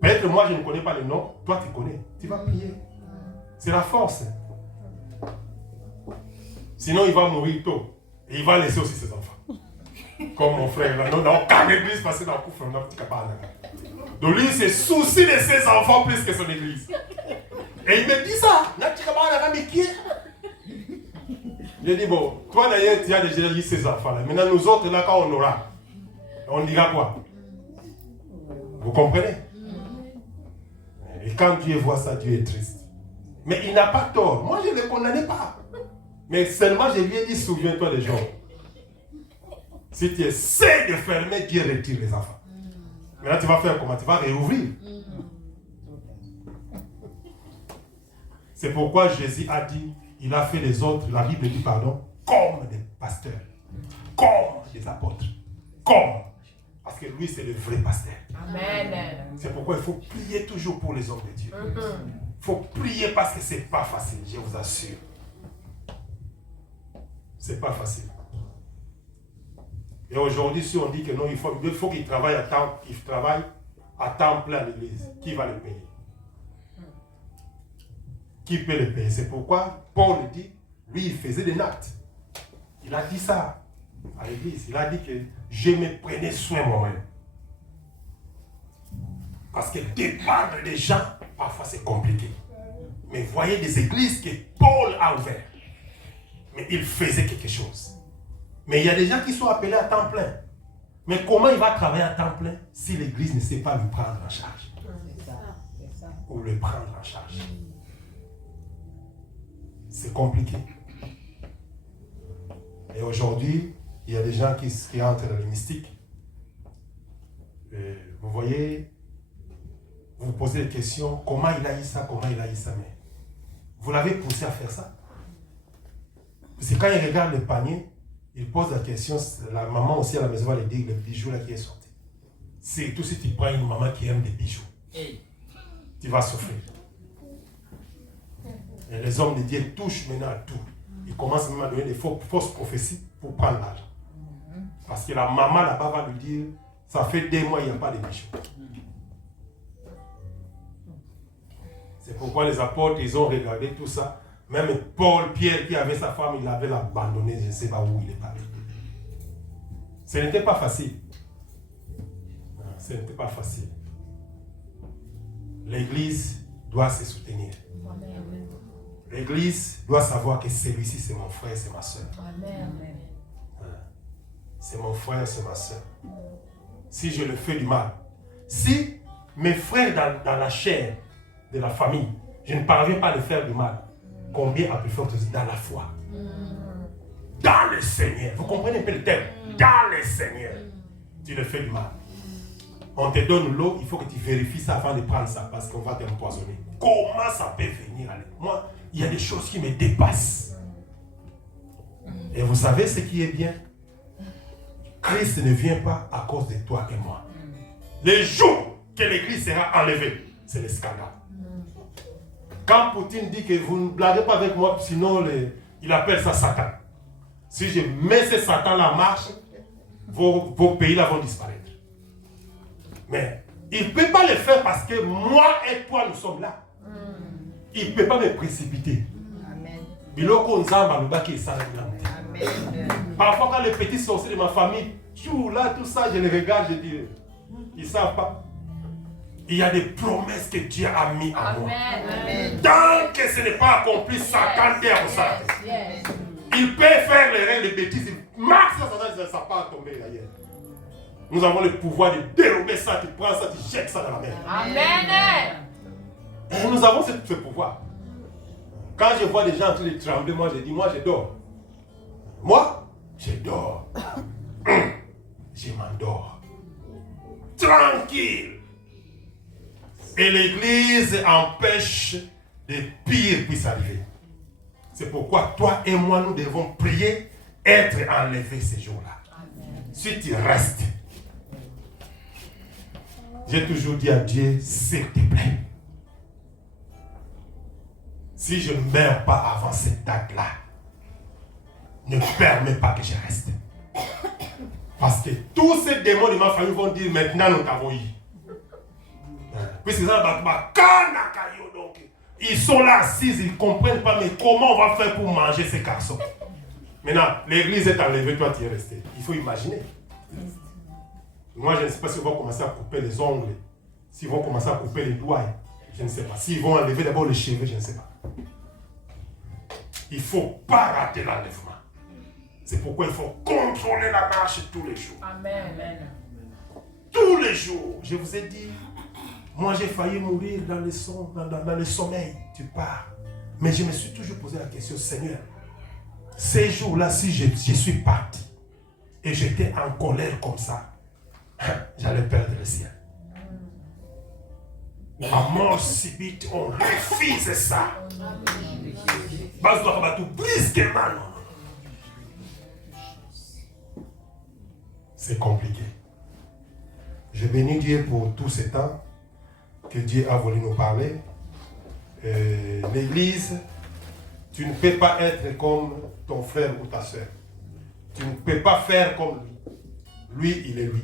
Peut-être moi je ne connais pas le nom, toi tu connais, tu vas prier. C'est la force. Sinon il va mourir tôt. Et il va laisser aussi ses enfants. Comme mon frère là, non, quand l'église passe dans le coup, on a un petit capable. Donc lui il se soucie de ses enfants plus que son église. Et il me dit ça, je dis bon, toi d'ailleurs tu as déjà dit ces enfants là. Maintenant nous autres là quand on aura, on dira quoi? Vous comprenez? Et quand Dieu voit ça, Dieu est triste. Mais il n'a pas tort. Moi je ne le condamnais pas. Mais seulement je lui ai dit souviens-toi des gens. Si tu essaies de fermer, Dieu retire les enfants. Maintenant tu vas faire comment? Tu vas réouvrir. C'est pourquoi Jésus a dit, il a fait les autres, la Bible dit pardon, comme des pasteurs, comme des apôtres, comme. Parce que lui c'est le vrai pasteur. Amen. C'est pourquoi il faut prier toujours pour les hommes de Dieu. Il faut prier parce que c'est pas facile, je vous assure. C'est pas facile. Et aujourd'hui, si on dit que non, il faut qu'il travaille à temps plein à l'église, qui va le payer? Qui peut le payer? C'est pourquoi Paul dit, lui, il faisait des actes. Il a dit ça à l'église. Il a dit que je me prenais soin moi-même. Parce que dépendre des gens, parfois c'est compliqué. Mais voyez des églises que Paul a ouvertes. Mais il faisait quelque chose. Mais il y a des gens qui sont appelés à temps plein. Mais comment il va travailler à temps plein si l'église ne sait pas le prendre en charge? Ou le prendre en charge. C'est compliqué. Et aujourd'hui, il y a des gens qui entrent dans le mystique. Et vous voyez, vous vous posez des questions, comment il a eu ça, mais vous l'avez poussé à faire ça. Parce que quand il regarde le panier, il pose la question, la maman aussi à la maison va lui dire le bijou là qui est sorti. Surtout si tu prends une maman qui aime des bijoux, tu vas souffrir. Et les hommes de Dieu touchent maintenant à tout. Ils commencent même à donner des fausses prophéties pour prendre l'argent. Parce que la maman là-bas va lui dire, ça fait 2 mois, il n'y a pas de bijoux. C'est pourquoi les apôtres, ils ont regardé tout ça. Même Paul, Pierre, qui avait sa femme, il avait abandonné, je ne sais pas où il est parti. Ce n'était pas facile. Ce n'était pas facile. L'Église doit se soutenir. L'Église doit savoir que celui-ci, c'est mon frère, c'est ma soeur. C'est mon frère, c'est ma soeur. Si je le fais du mal, si mes frères dans la chair de la famille, je ne parviens pas à le faire du mal, combien à plus forte dans la foi? Dans le Seigneur. Vous comprenez un peu le terme? Dans le Seigneur. Tu le fais du mal. On te donne l'eau, il faut que tu vérifies ça avant de prendre ça parce qu'on va t'empoisonner. Comment ça peut venir? Moi, il y a des choses qui me dépassent. Et vous savez ce qui est bien? Christ ne vient pas à cause de toi et moi. Le jour que l'église sera enlevée, c'est le scandale. Quand Poutine dit que vous ne blaguez pas avec moi, sinon il appelle ça Satan. Si je mets ce Satan-là en marche, vos pays-là vont disparaître. Mais il ne peut pas le faire parce que moi et toi, nous sommes là. Il ne peut pas me précipiter. Amen. Parfois, quand les petits sorciers de ma famille, tout ça, je les regarde, je dis, ils ne savent pas. Il y a des promesses que Dieu a mis en moi. Amen. Tant que ce n'est pas accompli, Satan terre au sac. Il peut faire les règles, les bêtises. Max, ça part tomber d'ailleurs. Nous avons le pouvoir de dérober ça, tu prends ça, tu jettes ça dans la mer. Amen. Et nous avons ce pouvoir. Quand je vois des gens en train de trembler, moi je dis, moi je dors. Moi, je dors. Je m'endors. Tranquille. Et l'église empêche de pire puisse arriver. C'est pourquoi toi et moi, nous devons prier, être enlevés ces jours-là. Si tu restes, j'ai toujours dit à Dieu, s'il te plaît, si je ne meurs pas avant cette date-là, ne permets pas que je reste. Parce que tous ces démons de ma famille vont dire, maintenant nous t'avons eu. Puisque ils sont là assis, ils ne comprennent pas, mais comment on va faire pour manger ces garçons? Maintenant, l'église est enlevée, toi tu es resté. Il faut imaginer. Moi, je ne sais pas s'ils vont commencer à couper les ongles, s'ils vont commencer à couper les doigts, je ne sais pas. S'ils vont enlever d'abord les cheveux, je ne sais pas. Il ne faut pas rater l'enlèvement. C'est pourquoi il faut contrôler la marche tous les jours. Amen. Tous les jours. Je vous ai dit, moi j'ai failli mourir dans le sommeil. Tu pars. Mais je me suis toujours posé la question, Seigneur, ces jours-là, si je suis parti et j'étais en colère comme ça, j'allais perdre le ciel. À mort subite, on refuse ça. Brusquement. C'est compliqué. Je bénis Dieu pour tout ce temps que Dieu a voulu nous parler. L'église, tu ne peux pas être comme ton frère ou ta soeur. Tu ne peux pas faire comme lui. Lui, il est lui.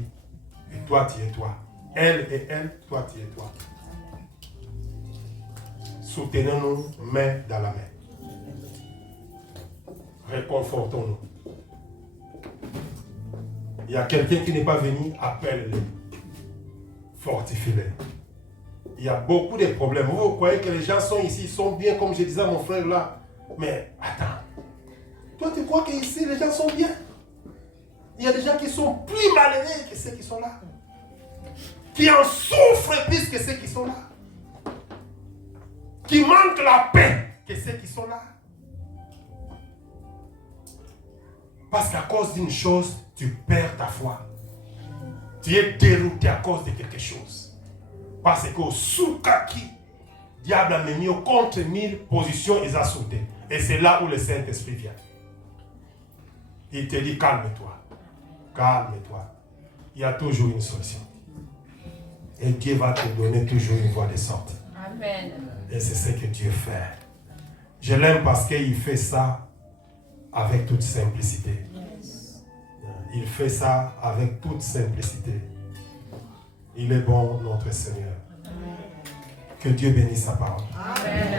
Et toi, tu es toi. Elle est elle, toi, tu es toi. Soutenons-nous main dans la main. Réconfortons-nous. Il y a quelqu'un qui n'est pas venu, appelle-le. Fortifie-le. Il y a beaucoup de problèmes. Vous croyez que les gens sont ici, ils sont bien, comme je disais à mon frère là. Mais attends. Toi, tu crois qu'ici, les gens sont bien? Il y a des gens qui sont plus malheureux que ceux qui sont là. Qui en souffrent plus que ceux qui sont là. Qui manquent la paix que ceux qui sont là. Parce qu'à cause d'une chose, tu perds ta foi. Tu es dérouté à cause de quelque chose. Parce qu'au soukaki, diable a mis contre 1000 positions, ils ont sauté. Et c'est là où le Saint-Esprit vient. Il te dit, calme-toi. Calme-toi. Il y a toujours une solution. Et Dieu va te donner toujours une voie de sortie. Amen. Et c'est ce que Dieu fait. Je l'aime parce qu'il fait ça avec toute simplicité. Il fait ça avec toute simplicité. Il est bon, notre Seigneur. Que Dieu bénisse sa parole. Amen.